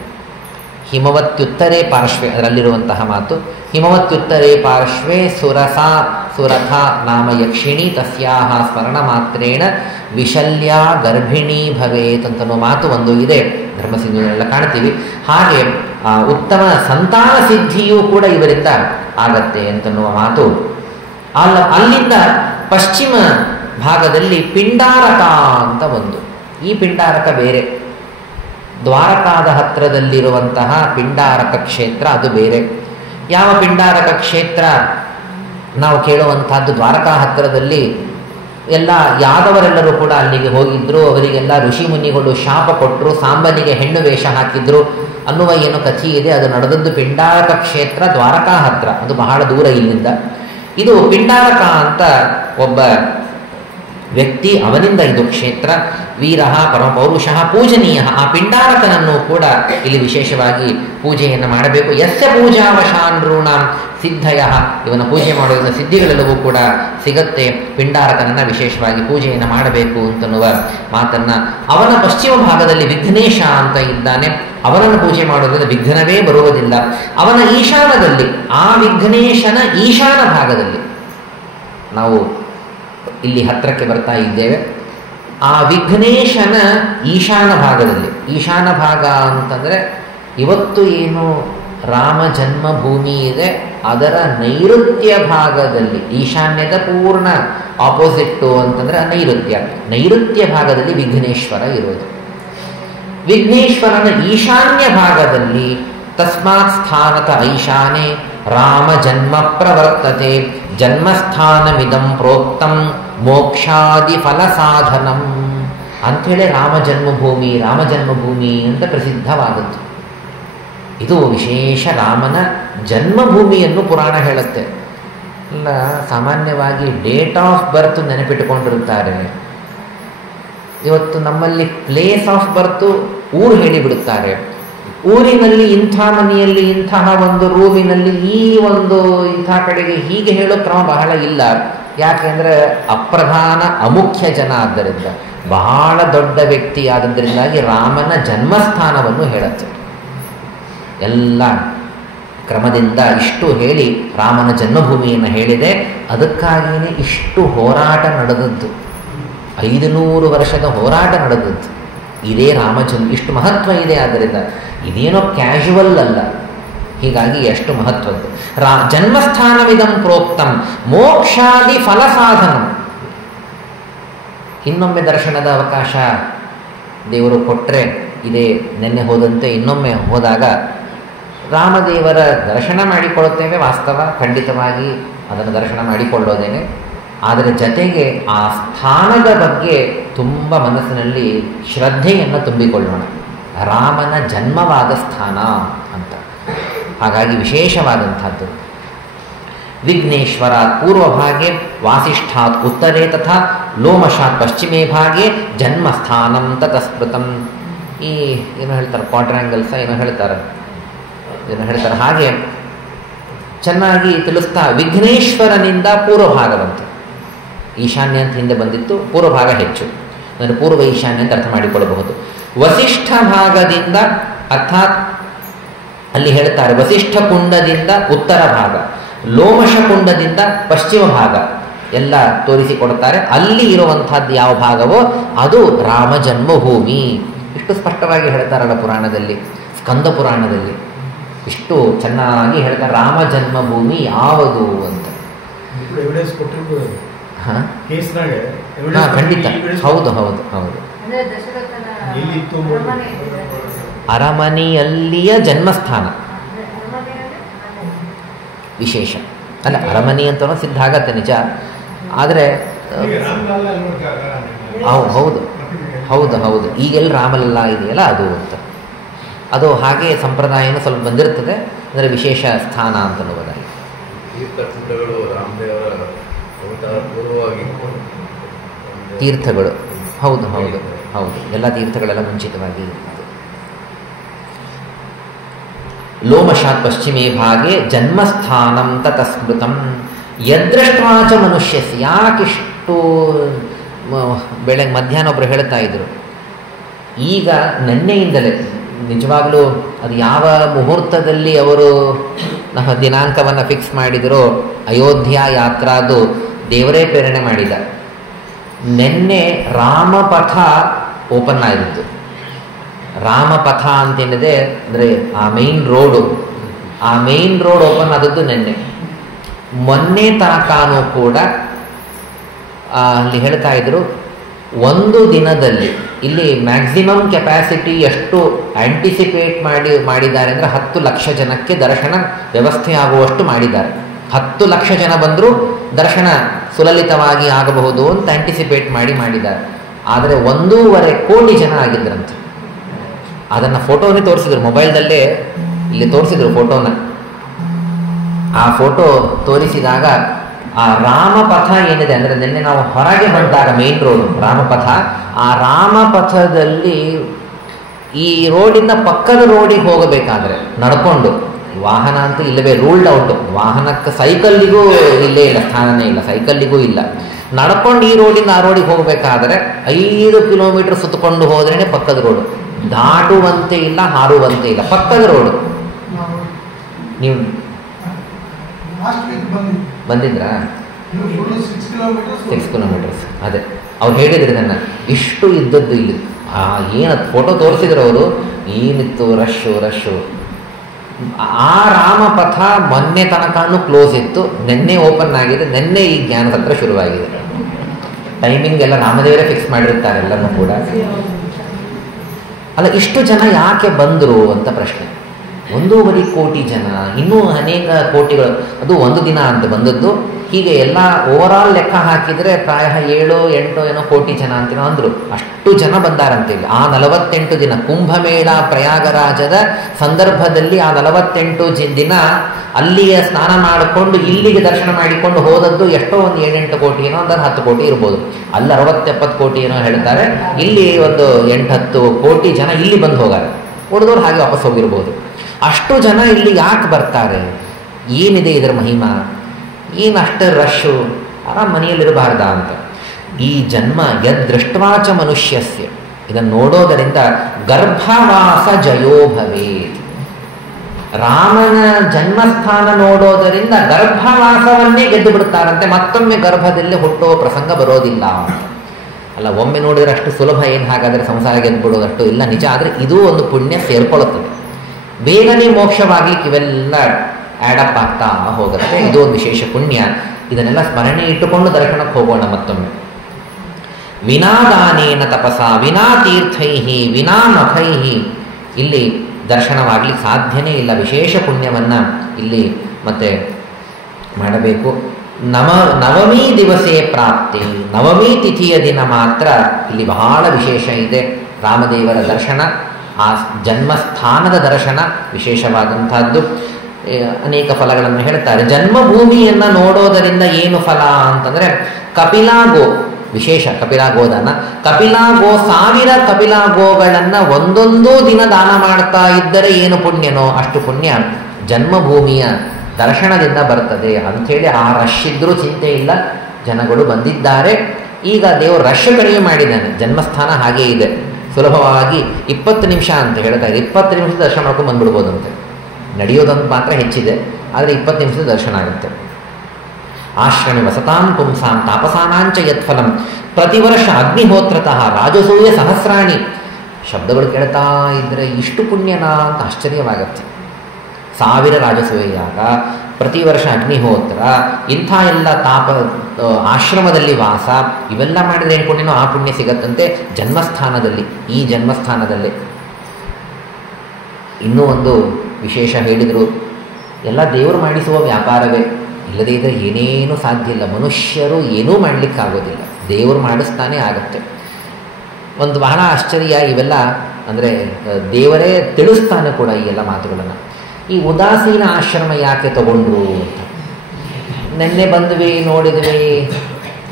ಹಿಮವತ್ಯುತ್ತರೇ ಪಾರ್ಶ್ವೆ, ಅದರಲ್ಲಿರುವಂತಹ ಮಾತು, ಹಿಮವತ್ಯುತ್ತರೇ ಪಾರ್ಶ್ವೆ ಸುರಥ ನಾಮ ಯಕ್ಷಿಣಿ ತಸ್ಯಾಹ ಸ್ಮರಣ ಮಾತ್ರೇಣ ವಿಶಲ್ಯ ಗರ್ಭಿಣಿ ಭವೇತ್ ಅಂತನೋ ಮಾತು ಒಂದು ಇದೆ. ಧರ್ಮಸಿಂಧುವನ್ನೆಲ್ಲ ಕಾಣ್ತೀವಿ. ಹಾಗೆ ಉತ್ತಮ ಸಂತಾನ ಸಿದ್ಧಿಯೂ ಕೂಡ ಇವರಿಂದ ಆಗತ್ತೆ ಅಂತನ್ನುವ ಮಾತು. ಅಲ್ಲಿಂದ ಪಶ್ಚಿಮ ಭಾಗದಲ್ಲಿ ಪಿಂಡಾರಕ ಅಂತ ಒಂದು. ಈ ಪಿಂಡಾರಕ ಬೇರೆ. ದ್ವಾರಕಾದ ಹತ್ತಿರದಲ್ಲಿರುವಂತಹ ಪಿಂಡಾರಕ ಕ್ಷೇತ್ರ ಅದು ಬೇರೆ. ಯಾವ ಪಿಂಡಾರಕ ಕ್ಷೇತ್ರ ನಾವು ಕೇಳುವಂತಹದ್ದು, ದ್ವಾರಕಾ ಹತ್ತಿರದಲ್ಲಿ ಎಲ್ಲ ಯಾದವರೆಲ್ಲರೂ ಕೂಡ ಅಲ್ಲಿಗೆ ಹೋಗಿದ್ರು. ಅವರಿಗೆಲ್ಲ ಋಷಿ ಮುನಿಗಳು ಶಾಪ ಕೊಟ್ಟರು, ಸಾಂಬನಿಗೆ ಹೆಣ್ಣು ವೇಷ ಹಾಕಿದ್ರು ಅನ್ನುವ ಏನು ಕಥೆ ಇದೆ. ಅದು ನಡೆದದ್ದು ಪಿಂಡಾರಕ ಕ್ಷೇತ್ರ ದ್ವಾರಕಾ ಹತ್ರ. ಅದು ಬಹಳ ದೂರ ಇಲ್ಲಿಂದ. ಇದು ಪಿಂಡಾರಕ ಅಂತ ಒಬ್ಬ ವ್ಯಕ್ತಿ, ಅವನಿಂದ ಇದು ಕ್ಷೇತ್ರ. ವೀರಃ ಪರಮಪೌರುಷಃ ಪೂಜನೀಯ. ಆ ಪಿಂಡಾರಕನನ್ನು ಕೂಡ ಇಲ್ಲಿ ವಿಶೇಷವಾಗಿ ಪೂಜೆಯನ್ನು ಮಾಡಬೇಕು. ಯಸ್ಯ ಪೂಜಾವಶಾನ್ ನೃಣಾಂ ಸಿದ್ಧಯ, ಇವನ ಪೂಜೆ ಮಾಡೋದ್ರಿಂದ ಸಿದ್ಧಿಗಳೆಲ್ಲವೂ ಕೂಡ ಸಿಗತ್ತೆ. ಪಿಂಡಾರಕನನ್ನು ವಿಶೇಷವಾಗಿ ಪೂಜೆಯನ್ನು ಮಾಡಬೇಕು ಅಂತನ್ನುವ ಮಾತನ್ನು. ಅವನ ಪಶ್ಚಿಮ ಭಾಗದಲ್ಲಿ ವಿಘ್ನೇಶ ಅಂತ ಇದ್ದಾನೆ, ಅವನನ್ನು ಪೂಜೆ ಮಾಡೋದ್ರಿಂದ ವಿಘ್ನವೇ ಬರುವುದಿಲ್ಲ. ಅವನ ಈಶಾನದಲ್ಲಿ, ಆ ವಿಘ್ನೇಶನ ಈಶಾನ ಭಾಗದಲ್ಲಿ, ನಾವು ಇಲ್ಲಿ ಹತ್ತಿರಕ್ಕೆ ಬರ್ತಾ ಇದ್ದೇವೆ, ಆ ವಿಘ್ನೇಶನ ಈಶಾನ ಭಾಗದಲ್ಲಿ, ಈಶಾನ ಭಾಗ ಅಂತಂದರೆ ಇವತ್ತು ಏನು ರಾಮ ಜನ್ಮಭೂಮಿ ಇದೆ ಅದರ ನೈಋತ್ಯ ಭಾಗದಲ್ಲಿ, ಈಶಾನ್ಯದ ಪೂರ್ಣ ಆಪೋಸಿಟ್ಟು ಅಂತಂದರೆ ನೈಋತ್ಯ ಭಾಗದಲ್ಲಿ ವಿಘ್ನೇಶ್ವರ ಇರೋದು. ವಿಘ್ನೇಶ್ವರನ ಈಶಾನ್ಯ ಭಾಗದಲ್ಲಿ ತಸ್ಮಾತ್ ಸ್ಥಾನತ ಐಶಾನೆ ರಾಮ ಜನ್ಮ ಪ್ರವರ್ತತೆ ಜನ್ಮಸ್ಥಾನಮಿದಂ ಪ್ರೋಕ್ತಂ ಮೋಕ್ಷಾದಿ ಫಲ ಸಾಧನಂ ಅಂಥೇಳಿ ರಾಮ ಜನ್ಮಭೂಮಿ ಅಂತ ಪ್ರಸಿದ್ಧವಾದದ್ದು. ಇದು ವಿಶೇಷ ರಾಮನ ಜನ್ಮಭೂಮಿಯನ್ನು ಪುರಾಣ ಹೇಳುತ್ತೆ. ಇಲ್ಲ ಸಾಮಾನ್ಯವಾಗಿ ಡೇಟ್ ಆಫ್ ಬರ್ತ್ ನೆನಪಿಟ್ಟುಕೊಂಡಿರುತ್ತಾರೆ. ಇವತ್ತು ನಮ್ಮಲ್ಲಿ ಪ್ಲೇಸ್ ಆಫ್ ಬರ್ತು ಊರು ಹೇಳಿಬಿಡುತ್ತಾರೆ. ಊರಿನಲ್ಲಿ ಇಂಥ ಮನೆಯಲ್ಲಿ ಇಂತಹ ಒಂದು ರೂಮಿನಲ್ಲಿ ಈ ಒಂದು ಇಂಥ ಕಡೆಗೆ ಹೀಗೆ ಹೇಳೋ ಕ್ರಮ ಬಹಳ ಇಲ್ಲ. ಯಾಕೆಂದರೆ ಅಪ್ರಧಾನ ಅಮುಖ್ಯ ಜನ ಆದ್ದರಿಂದ, ಬಹಳ ದೊಡ್ಡ ವ್ಯಕ್ತಿ ಆದ್ದರಿಂದಾಗಿ ರಾಮನ ಜನ್ಮಸ್ಥಾನವನ್ನು ಹೇಳುತ್ತೆ. ಎಲ್ಲ ಕ್ರಮದಿಂದ ಇಷ್ಟು ಹೇಳಿ ರಾಮನ ಜನ್ಮಭೂಮಿಯನ್ನು ಹೇಳಿದೆ. ಅದಕ್ಕಾಗಿಯೇ ಇಷ್ಟು ಹೋರಾಟ ನಡೆದದ್ದು, 500 ವರ್ಷದ ಹೋರಾಟ ನಡೆದದ್ದು. ಇದೇ ಇಷ್ಟು ಮಹತ್ವ ಇದೆ. ಆದ್ದರಿಂದ ಇದೇನೋ ಕ್ಯಾಶುವಲ್ ಅಲ್ಲ, ಹೀಗಾಗಿ ಎಷ್ಟು ಮಹತ್ವದ್ದು. ಜನ್ಮಸ್ಥಾನವಿದಂ ಪ್ರೋಕ್ತಂ ಮೋಕ್ಷಾದಿ ಫಲ ಸಾಧನಂ. ಇನ್ನೊಮ್ಮೆ ದರ್ಶನದ ಅವಕಾಶ ದೇವರು ಕೊಟ್ಟರೆ, ಇದೇ ನೆನ್ನೆ ಹೋದಂತೆ ಇನ್ನೊಮ್ಮೆ ಹೋದಾಗ ರಾಮದೇವರ ದರ್ಶನ ಮಾಡಿಕೊಳ್ಳುತ್ತೇವೆ. ವಾಸ್ತವ ಖಂಡಿತವಾಗಿ ಅದನ್ನು ದರ್ಶನ ಮಾಡಿಕೊಳ್ಳೋದೇನೆ. ಆದರೆ ಜತೆಗೆ ಆ ಸ್ಥಾನದ ಬಗ್ಗೆ ತುಂಬ ಮನಸ್ಸಿನಲ್ಲಿ ಶ್ರದ್ಧೆಯನ್ನು ತುಂಬಿಕೊಳ್ಳೋಣ. ರಾಮನ ಜನ್ಮವಾದ ಸ್ಥಾನ ಅಂತ, ಹಾಗಾಗಿ ವಿಶೇಷವಾದಂಥದ್ದು. ವಿಘ್ನೇಶ್ವರಾತ್ ಪೂರ್ವಭಾಗೆ ವಾಸಿಷ್ಠಾತ್ ಉತ್ತರೇ ತಥಾ ಲೋಮಶಾತ್ ಪಶ್ಚಿಮೇ ಭಾಗೆ ಜನ್ಮಸ್ಥಾನಂ ತತಸ್ಮೃತಂ. ಈ ಏನು ಹೇಳ್ತಾರೆ, ಕ್ವಾಡ್ರ್ಯಾಂಗಲ್ಸ ಏನೋ ಹೇಳ್ತಾರೆ. ಹಾಗೆ ಚೆನ್ನಾಗಿ ತಿಳಿಸ್ತಾ ವಿಘ್ನೇಶ್ವರನಿಂದ ಪೂರ್ವಭಾಗ ಬಂತು. ಈಶಾನ್ಯ ಅಂತ ಹಿಂದೆ ಬಂದಿತ್ತು, ಪೂರ್ವಭಾಗ ಹೆಚ್ಚು, ಅಂದರೆ ಪೂರ್ವ ಈಶಾನ್ಯ ಅಂತ ಅರ್ಥ ಮಾಡಿಕೊಳ್ಳಬಹುದು. ವಸಿಷ್ಠ ಭಾಗದಿಂದ ಅರ್ಥಾತ್ ಅಲ್ಲಿ ಹೇಳ್ತಾರೆ ವಸಿಷ್ಠ ಕುಂಡದಿಂದ ಉತ್ತರ ಭಾಗ, ಲೋಮಶ ಕುಂಡದಿಂದ ಪಶ್ಚಿಮ ಭಾಗ ಎಲ್ಲ ತೋರಿಸಿಕೊಡ್ತಾರೆ. ಅಲ್ಲಿ ಇರುವಂಥದ್ದು ಯಾವ ಭಾಗವೋ ಅದು ರಾಮ ಜನ್ಮಭೂಮಿ. ಇಷ್ಟು ಸ್ಪಷ್ಟವಾಗಿ ಹೇಳ್ತಾರಲ್ಲ ಪುರಾಣದಲ್ಲಿ, ಸ್ಕಂದ ಪುರಾಣದಲ್ಲಿ ಇಷ್ಟು ಚೆನ್ನಾಗಿ ಹೇಳ್ತಾರೆ ರಾಮ ಜನ್ಮಭೂಮಿ ಯಾವುದು ಅಂತ. ಹಾಂ ಖಂಡಿತ, ಹೌದು ಹೌದು ಹೌದು. ಅರಮನೆಯಲ್ಲಿಯ ಜನ್ಮಸ್ಥಾನ ವಿಶೇಷ ಅಲ್ಲ, ಅರಮನೆ ಅಂತ ಸಿದ್ಧ ಆಗತ್ತೆ ನಿಜ. ಆದರೆ ಹೌದು ಹೌದು ಹೌದು ಈಗೆಲ್ಲ ರಾಮಲಲ್ಲ ಇದೆಯಲ್ಲ ಅದು ಅಂತ, ಅದು ಹಾಗೆ ಸಂಪ್ರದಾಯನೂ ಸ್ವಲ್ಪ ಬಂದಿರ್ತದೆ. ಅಂದರೆ ವಿಶೇಷ ಸ್ಥಾನ ಅಂತ ಅನ್ನೋದಾಗಿ ತೀರ್ಥಗಳು ಹೌದು ಹೌದು ಹೌದು ಎಲ್ಲ ತೀರ್ಥಗಳೆಲ್ಲ ಮುಂಚಿತವಾಗಿ. ಲೋಮಶಾತ್ ಪಶ್ಚಿಮೇ ಭಾಗೆ ಜನ್ಮಸ್ಥಾನಂ ತತಸ್ಮೃತಂ ಯದೃಷ್ಟ್ವಾಚ ಮನುಷ್ಯಸ್. ಯಾಕಿಷ್ಟು ಬೆಳಗ್ಗೆ ಮಧ್ಯಾಹ್ನ ಒಬ್ಬರು ಹೇಳ್ತಾ ಇದ್ರು, ಈಗ ನೆನ್ನೆಯಿಂದಲೇ ನಿಜವಾಗ್ಲೂ ಅದು ಯಾವ ಮುಹೂರ್ತದಲ್ಲಿ ಅವರು ನಮ್ಮ ದಿನಾಂಕವನ್ನು ಫಿಕ್ಸ್ ಮಾಡಿದರೋ ಅಯೋಧ್ಯ ಯಾತ್ರಾದು ದೇವರೇ ಪ್ರೇರಣೆ ಮಾಡಿದ. ನೆನ್ನೆ ರಾಮಪಥ ಓಪನ್ ಆಗಿತ್ತು. ರಾಮಪಥ ಅಂತೇನಿದೆ ಅಂದರೆ ಆ ಮೇನ್ ರೋಡ್ ಓಪನ್ ಆದದ್ದು ನೆನ್ನೆ. ಮೊನ್ನೆ ತನಕನೂ ಕೂಡ ಅಲ್ಲಿ ಹೇಳ್ತಾ ಇದ್ರು ಒಂದು ದಿನದಲ್ಲಿ ಇಲ್ಲಿ ಮ್ಯಾಕ್ಸಿಮಮ್ ಕೆಪಾಸಿಟಿ ಎಷ್ಟು ಆಂಟಿಸಿಪೇಟ್ ಮಾಡಿದ್ದಾರೆ ಅಂದರೆ 10 ಲಕ್ಷ ಜನಕ್ಕೆ ದರ್ಶನ ವ್ಯವಸ್ಥೆ ಆಗುವಷ್ಟು ಮಾಡಿದ್ದಾರೆ. 10 ಲಕ್ಷ ಜನ ಬಂದರೂ ದರ್ಶನ ಸುಲಲಿತವಾಗಿ ಆಗಬಹುದು ಅಂತ ಆಂಟಿಸಿಪೇಟ್ ಮಾಡಿದ್ದಾರೆ. ಆದರೆ 1.5 ಕೋಟಿ ಜನ ಆಗಿದ್ರಂತೆ. ಅದನ್ನು ಫೋಟೋನೇ ತೋರಿಸಿದ್ರು, ಮೊಬೈಲ್ದಲ್ಲೇ ಇಲ್ಲಿ ತೋರಿಸಿದ್ರು ಫೋಟೋನ. ಆ ಫೋಟೋ ತೋರಿಸಿದಾಗ ಆ ರಾಮಪಥ ಏನಿದೆ ಅಂದರೆ ನಿನ್ನೆ ನಾವು ಹೊರಗೆ ಬಂದಾಗ ಮೇನ್ ರೋಡ್ ರಾಮಪಥ, ಆ ರಾಮಪಥದಲ್ಲಿ ಈ ರೋಡಿನ ಪಕ್ಕದ ರೋಡಿಗೆ ಹೋಗಬೇಕಾದ್ರೆ ನಡ್ಕೊಂಡು, ವಾಹನ ಅಂತೂ ಇಲ್ಲವೇ, ರೂಲ್ಡ್ ಔಟ್, ವಾಹನಕ್ಕೆ ಸೈಕಲ್ಲಿಗೂ ಇಲ್ಲೇ ಇಲ್ಲ, ಸ್ಥಾನನೇ ಇಲ್ಲ, ಸೈಕಲ್ಲಿಗೂ ಇಲ್ಲ. ನಡ್ಕೊಂಡು ಈ ರೋಡಿಂದ ಆ ರೋಡಿಗೆ ಹೋಗಬೇಕಾದ್ರೆ 5 ಕಿಲೋಮೀಟರ್ ಸುತ್ತಕೊಂಡು ಹೋದ್ರೇ ಪಕ್ಕದ ರೋಡು, ದಾಟುವಂತೆ ಇಲ್ಲ, ಹಾರುವಂತೆ ಇಲ್ಲ, ಪಕ್ಕದ ರೋಡು. ನೀವು ಬಂದಿದ್ರಾ? 6 ಕಿಲೋಮೀಟರ್ಸ್. ಅದೇ ಅವ್ರು ಹೇಳಿದ್ರು ನನ್ನ, ಇಷ್ಟು ಇದ್ದದ್ದು ಇಲ್ಲಿ. ಏನು ಫೋಟೋ ತೋರಿಸಿದ್ರು ಅವರು, ಏನಿತ್ತು ರಶ್ಶು. ಆ ರಾಮಪಥ ಮೊನ್ನೆ ತನಕನೂ ಕ್ಲೋಸ್ ಇತ್ತು, ನಿನ್ನೆ ಓಪನ್ ಆಗಿದೆ, ನಿನ್ನೆ ಈ ಜ್ಞಾನ ಸತ್ರ ಶುರುವಾಗಿದೆ. ಟೈಮಿಂಗ್ ಎಲ್ಲ ರಾಮದೇವರೇ ಫಿಕ್ಸ್ ಮಾಡಿರ್ತಾರೆ ಎಲ್ಲನೂ ಕೂಡ. ಅಲ್ಲ, ಇಷ್ಟು ಜನ ಯಾಕೆ ಬಂದರು ಅಂತ ಪ್ರಶ್ನೆ. 1.5 ಕೋಟಿ ಜನ, ಇನ್ನೂ ಅನೇಕ ಕೋಟಿಗಳು, ಅದು ಒಂದು ದಿನ ಅಂತ ಬಂದದ್ದು. ಹೀಗೆ ಎಲ್ಲ ಓವರಾಲ್ ಲೆಕ್ಕ ಹಾಕಿದರೆ ಪ್ರಾಯ 7-8 ಏನೋ ಕೋಟಿ ಜನ ಅಂತೇನೋ ಅಂದರು. ಅಷ್ಟು ಜನ ಬಂದಾರಂತಿಲ್ಲ. ಆ 48 ದಿನ ಕುಂಭಮೇಳ ಪ್ರಯಾಗರಾಜದ ಸಂದರ್ಭದಲ್ಲಿ ಆ 48 ದಿನ ಅಲ್ಲಿಯೇ ಸ್ನಾನ ಮಾಡಿಕೊಂಡು ಇಲ್ಲಿಗೆ ದರ್ಶನ ಮಾಡಿಕೊಂಡು ಹೋದದ್ದು ಎಷ್ಟೋ ಒಂದು 7-8 ಕೋಟಿ ಏನೋ, ಒಂದು 10 ಕೋಟಿ ಇರ್ಬೋದು. ಅಲ್ಲಿ 60-70 ಕೋಟಿ ಏನೋ ಹೇಳ್ತಾರೆ, ಇಲ್ಲಿ ಒಂದು 8-10 ಕೋಟಿ ಜನ ಇಲ್ಲಿ ಬಂದು ಹೋಗಾರೆ. ಉಳಿದವ್ರು ಹಾಗೆ ವಾಪಸ್ ಹೋಗಿರ್ಬೋದು. ಅಷ್ಟು ಜನ ಇಲ್ಲಿ ಯಾಕೆ ಬರ್ತಾರೆ? ಏನಿದೆ ಇದರ ಮಹಿಮಾ? ಏನು ಅಷ್ಟು ರಶ್ಶು? ಆರಾಮ್ ಮನೆಯಲ್ಲಿರಬಾರ್ದ ಅಂತ. ಈ ಜನ್ಮ ಯದೃಷ್ಟ್ವಾಚ ಮನುಷ್ಯಸ್ಯ, ಇದನ್ನು ನೋಡೋದರಿಂದ ಗರ್ಭವಾಸ ಜಯೋ ಭವೇತ್. ರಾಮನ ಜನ್ಮಸ್ಥಾನ ನೋಡೋದರಿಂದ ಗರ್ಭವಾಸವನ್ನೇ ಗೆದ್ದು ಬಿಡ್ತಾರಂತೆ, ಮತ್ತೊಮ್ಮೆ ಗರ್ಭದಲ್ಲಿ ಹುಟ್ಟೋ ಪ್ರಸಂಗ ಬರೋದಿಲ್ಲ. ಅಲ್ಲ, ಒಮ್ಮೆ ನೋಡಿದ್ರೆ ಅಷ್ಟು ಸುಲಭ ಏನು ಹಾಗಾದರೆ ಸಂಸಾರ ಗೆದ್ದು ಬಿಡೋದಷ್ಟು ಇಲ್ಲ, ನಿಜ. ಆದರೆ ಇದೂ ಒಂದು ಪುಣ್ಯ ಸೇರ್ಕೊಳ್ಳುತ್ತದೆ, ಬೇಗನೆ ಮೋಕ್ಷವಾಗಲಿಕ್ಕೆ ಇವೆಲ್ಲ ಆ್ಯಡಪ್ ಆಗ್ತಾ ಹೋಗುತ್ತೆ. ಇದು ಒಂದು ವಿಶೇಷ ಪುಣ್ಯ. ಇದನ್ನೆಲ್ಲ ಸ್ಮರಣೆ ಇಟ್ಟುಕೊಂಡು ದರ್ಶನಕ್ಕೆ ಹೋಗೋಣ ಮತ್ತೊಮ್ಮೆ. ವಿನಾ ದಾನೇನ ತಪಸ, ವಿನಾ ತೀರ್ಥೈಹಿ, ವಿನಾ ನಖೈಹಿ, ಇಲ್ಲಿ ದರ್ಶನವಾಗಲಿಕ್ಕೆ ಸಾಧ್ಯನೇ ಇಲ್ಲ. ವಿಶೇಷ ಪುಣ್ಯವನ್ನು ಇಲ್ಲಿ ಮತ್ತೆ ಮಾಡಬೇಕು. ನವಮಿ ದಿವಸೇ ಪ್ರಾಪ್ತಿ, ನವಮಿ ತಿಥಿಯ ದಿನ ಮಾತ್ರ ಇಲ್ಲಿ ಬಹಳ ವಿಶೇಷ ಇದೆ. ರಾಮದೇವರ ದರ್ಶನ, ಆ ಜನ್ಮಸ್ಥಾನದ ದರ್ಶನ ವಿಶೇಷವಾದಂಥದ್ದು. ಅನೇಕ ಫಲಗಳನ್ನು ಹೇಳ್ತಾರೆ. ಜನ್ಮಭೂಮಿಯನ್ನು ನೋಡೋದರಿಂದ ಏನು ಫಲ ಅಂತಂದರೆ, ಕಪಿಲಾಗೋ ವಿಶೇಷ, ಕಪಿಲಾಗೋದಾನ, ಕಪಿಲಾಗೋ 1000 ಕಪಿಲಾಗೋಗಳನ್ನು ಒಂದೊಂದೂ ದಿನ ದಾನ ಮಾಡ್ತಾ ಇದ್ದರೆ ಏನು ಪುಣ್ಯನೋ ಅಷ್ಟು ಪುಣ್ಯ ಜನ್ಮಭೂಮಿಯ ದರ್ಶನದಿಂದ ಬರ್ತದೆ ಅಂಥೇಳಿ. ಆ ರಶ್ ಇದ್ರೂ ಚಿಂತೆ ಇಲ್ಲ, ಜನಗಳು ಬಂದಿದ್ದಾರೆ. ಈಗ ದೇವರು ರಶ್ ಕಡಿಮೆ ಮಾಡಿದ್ದಾನೆ, ಜನ್ಮಸ್ಥಾನ ಹಾಗೇ ಇದೆ. ಸುಲಭವಾಗಿ 20 ನಿಮಿಷ ಅಂತ ಹೇಳ್ತಾ ಇದೆ, 20 ನಿಮಿಷದ ದರ್ಶನ ಮಾಡ್ಕೊಂಡು ಬಂದ್ಬಿಡ್ಬೋದಂತೆ. ನಡೆಯೋದಂತ ಮಾತ್ರ ಹೆಚ್ಚಿದೆ, ಆದರೆ 20 ನಿಮಿಷದ ದರ್ಶನ ಆಗುತ್ತೆ. ಆಶ್ರಮಿ ವಸತಾಂ ಪುಂಸಾಂ ತಾಪಸಾನಾಂಚ ಯತ್ಫಲಂ, ಪ್ರತಿ ವರ್ಷ ಅಗ್ನಿಹೋತ್ರತಃ ರಾಜಸೂಯ ಸಹಸ್ರಾಣಿ. ಶಬ್ದಗಳು ಕೇಳ್ತಾ ಇದ್ದರೆ ಇಷ್ಟು ಪುಣ್ಯನಾ ಅಂತ ಆಶ್ಚರ್ಯವಾಗತ್ತೆ. 1000 ರಾಜಸೂಯ ಯಾಗ, ಪ್ರತಿ ವರ್ಷ ಅಗ್ನಿಹೋತ್ರ, ಇಂಥ ಎಲ್ಲ ಆಶ್ರಮದಲ್ಲಿ ವಾಸ, ಇವೆಲ್ಲ ಮಾಡಿದರೆ ಏನು ಪುಣ್ಯನೋ ಆ ಪುಣ್ಯ ಸಿಗತ್ತಂತೆ ಜನ್ಮಸ್ಥಾನದಲ್ಲಿ, ಈ ಜನ್ಮಸ್ಥಾನದಲ್ಲೇ. ಇನ್ನೂ ಒಂದು ವಿಶೇಷ ಹೇಳಿದರು, ಎಲ್ಲ ದೇವರು ಮಾಡಿಸುವ ವ್ಯಾಪಾರವೇ, ಇಲ್ಲದೇ ಇದ್ದರೆ ಏನೇನೂ ಸಾಧ್ಯ ಇಲ್ಲ. ಮನುಷ್ಯರು ಏನೂ ಮಾಡಲಿಕ್ಕಾಗೋದಿಲ್ಲ, ದೇವರು ಮಾಡಿಸ್ತಾನೆ ಆಗತ್ತೆ. ಒಂದು ಬಹಳ ಆಶ್ಚರ್ಯ ಇವೆಲ್ಲ, ಅಂದರೆ ದೇವರೇ ತಿಳಿಸ್ತಾನೆ ಕೂಡ ಈ ಎಲ್ಲ ಮಾತುಗಳನ್ನು. ಈ ಉದಾಸೀನ ಆಶ್ರಮ ಯಾಕೆ ತಗೊಂಡ್ರು ಅಂತ ನಿನ್ನೆ ಬಂದ್ವಿ, ನೋಡಿದ್ವಿ,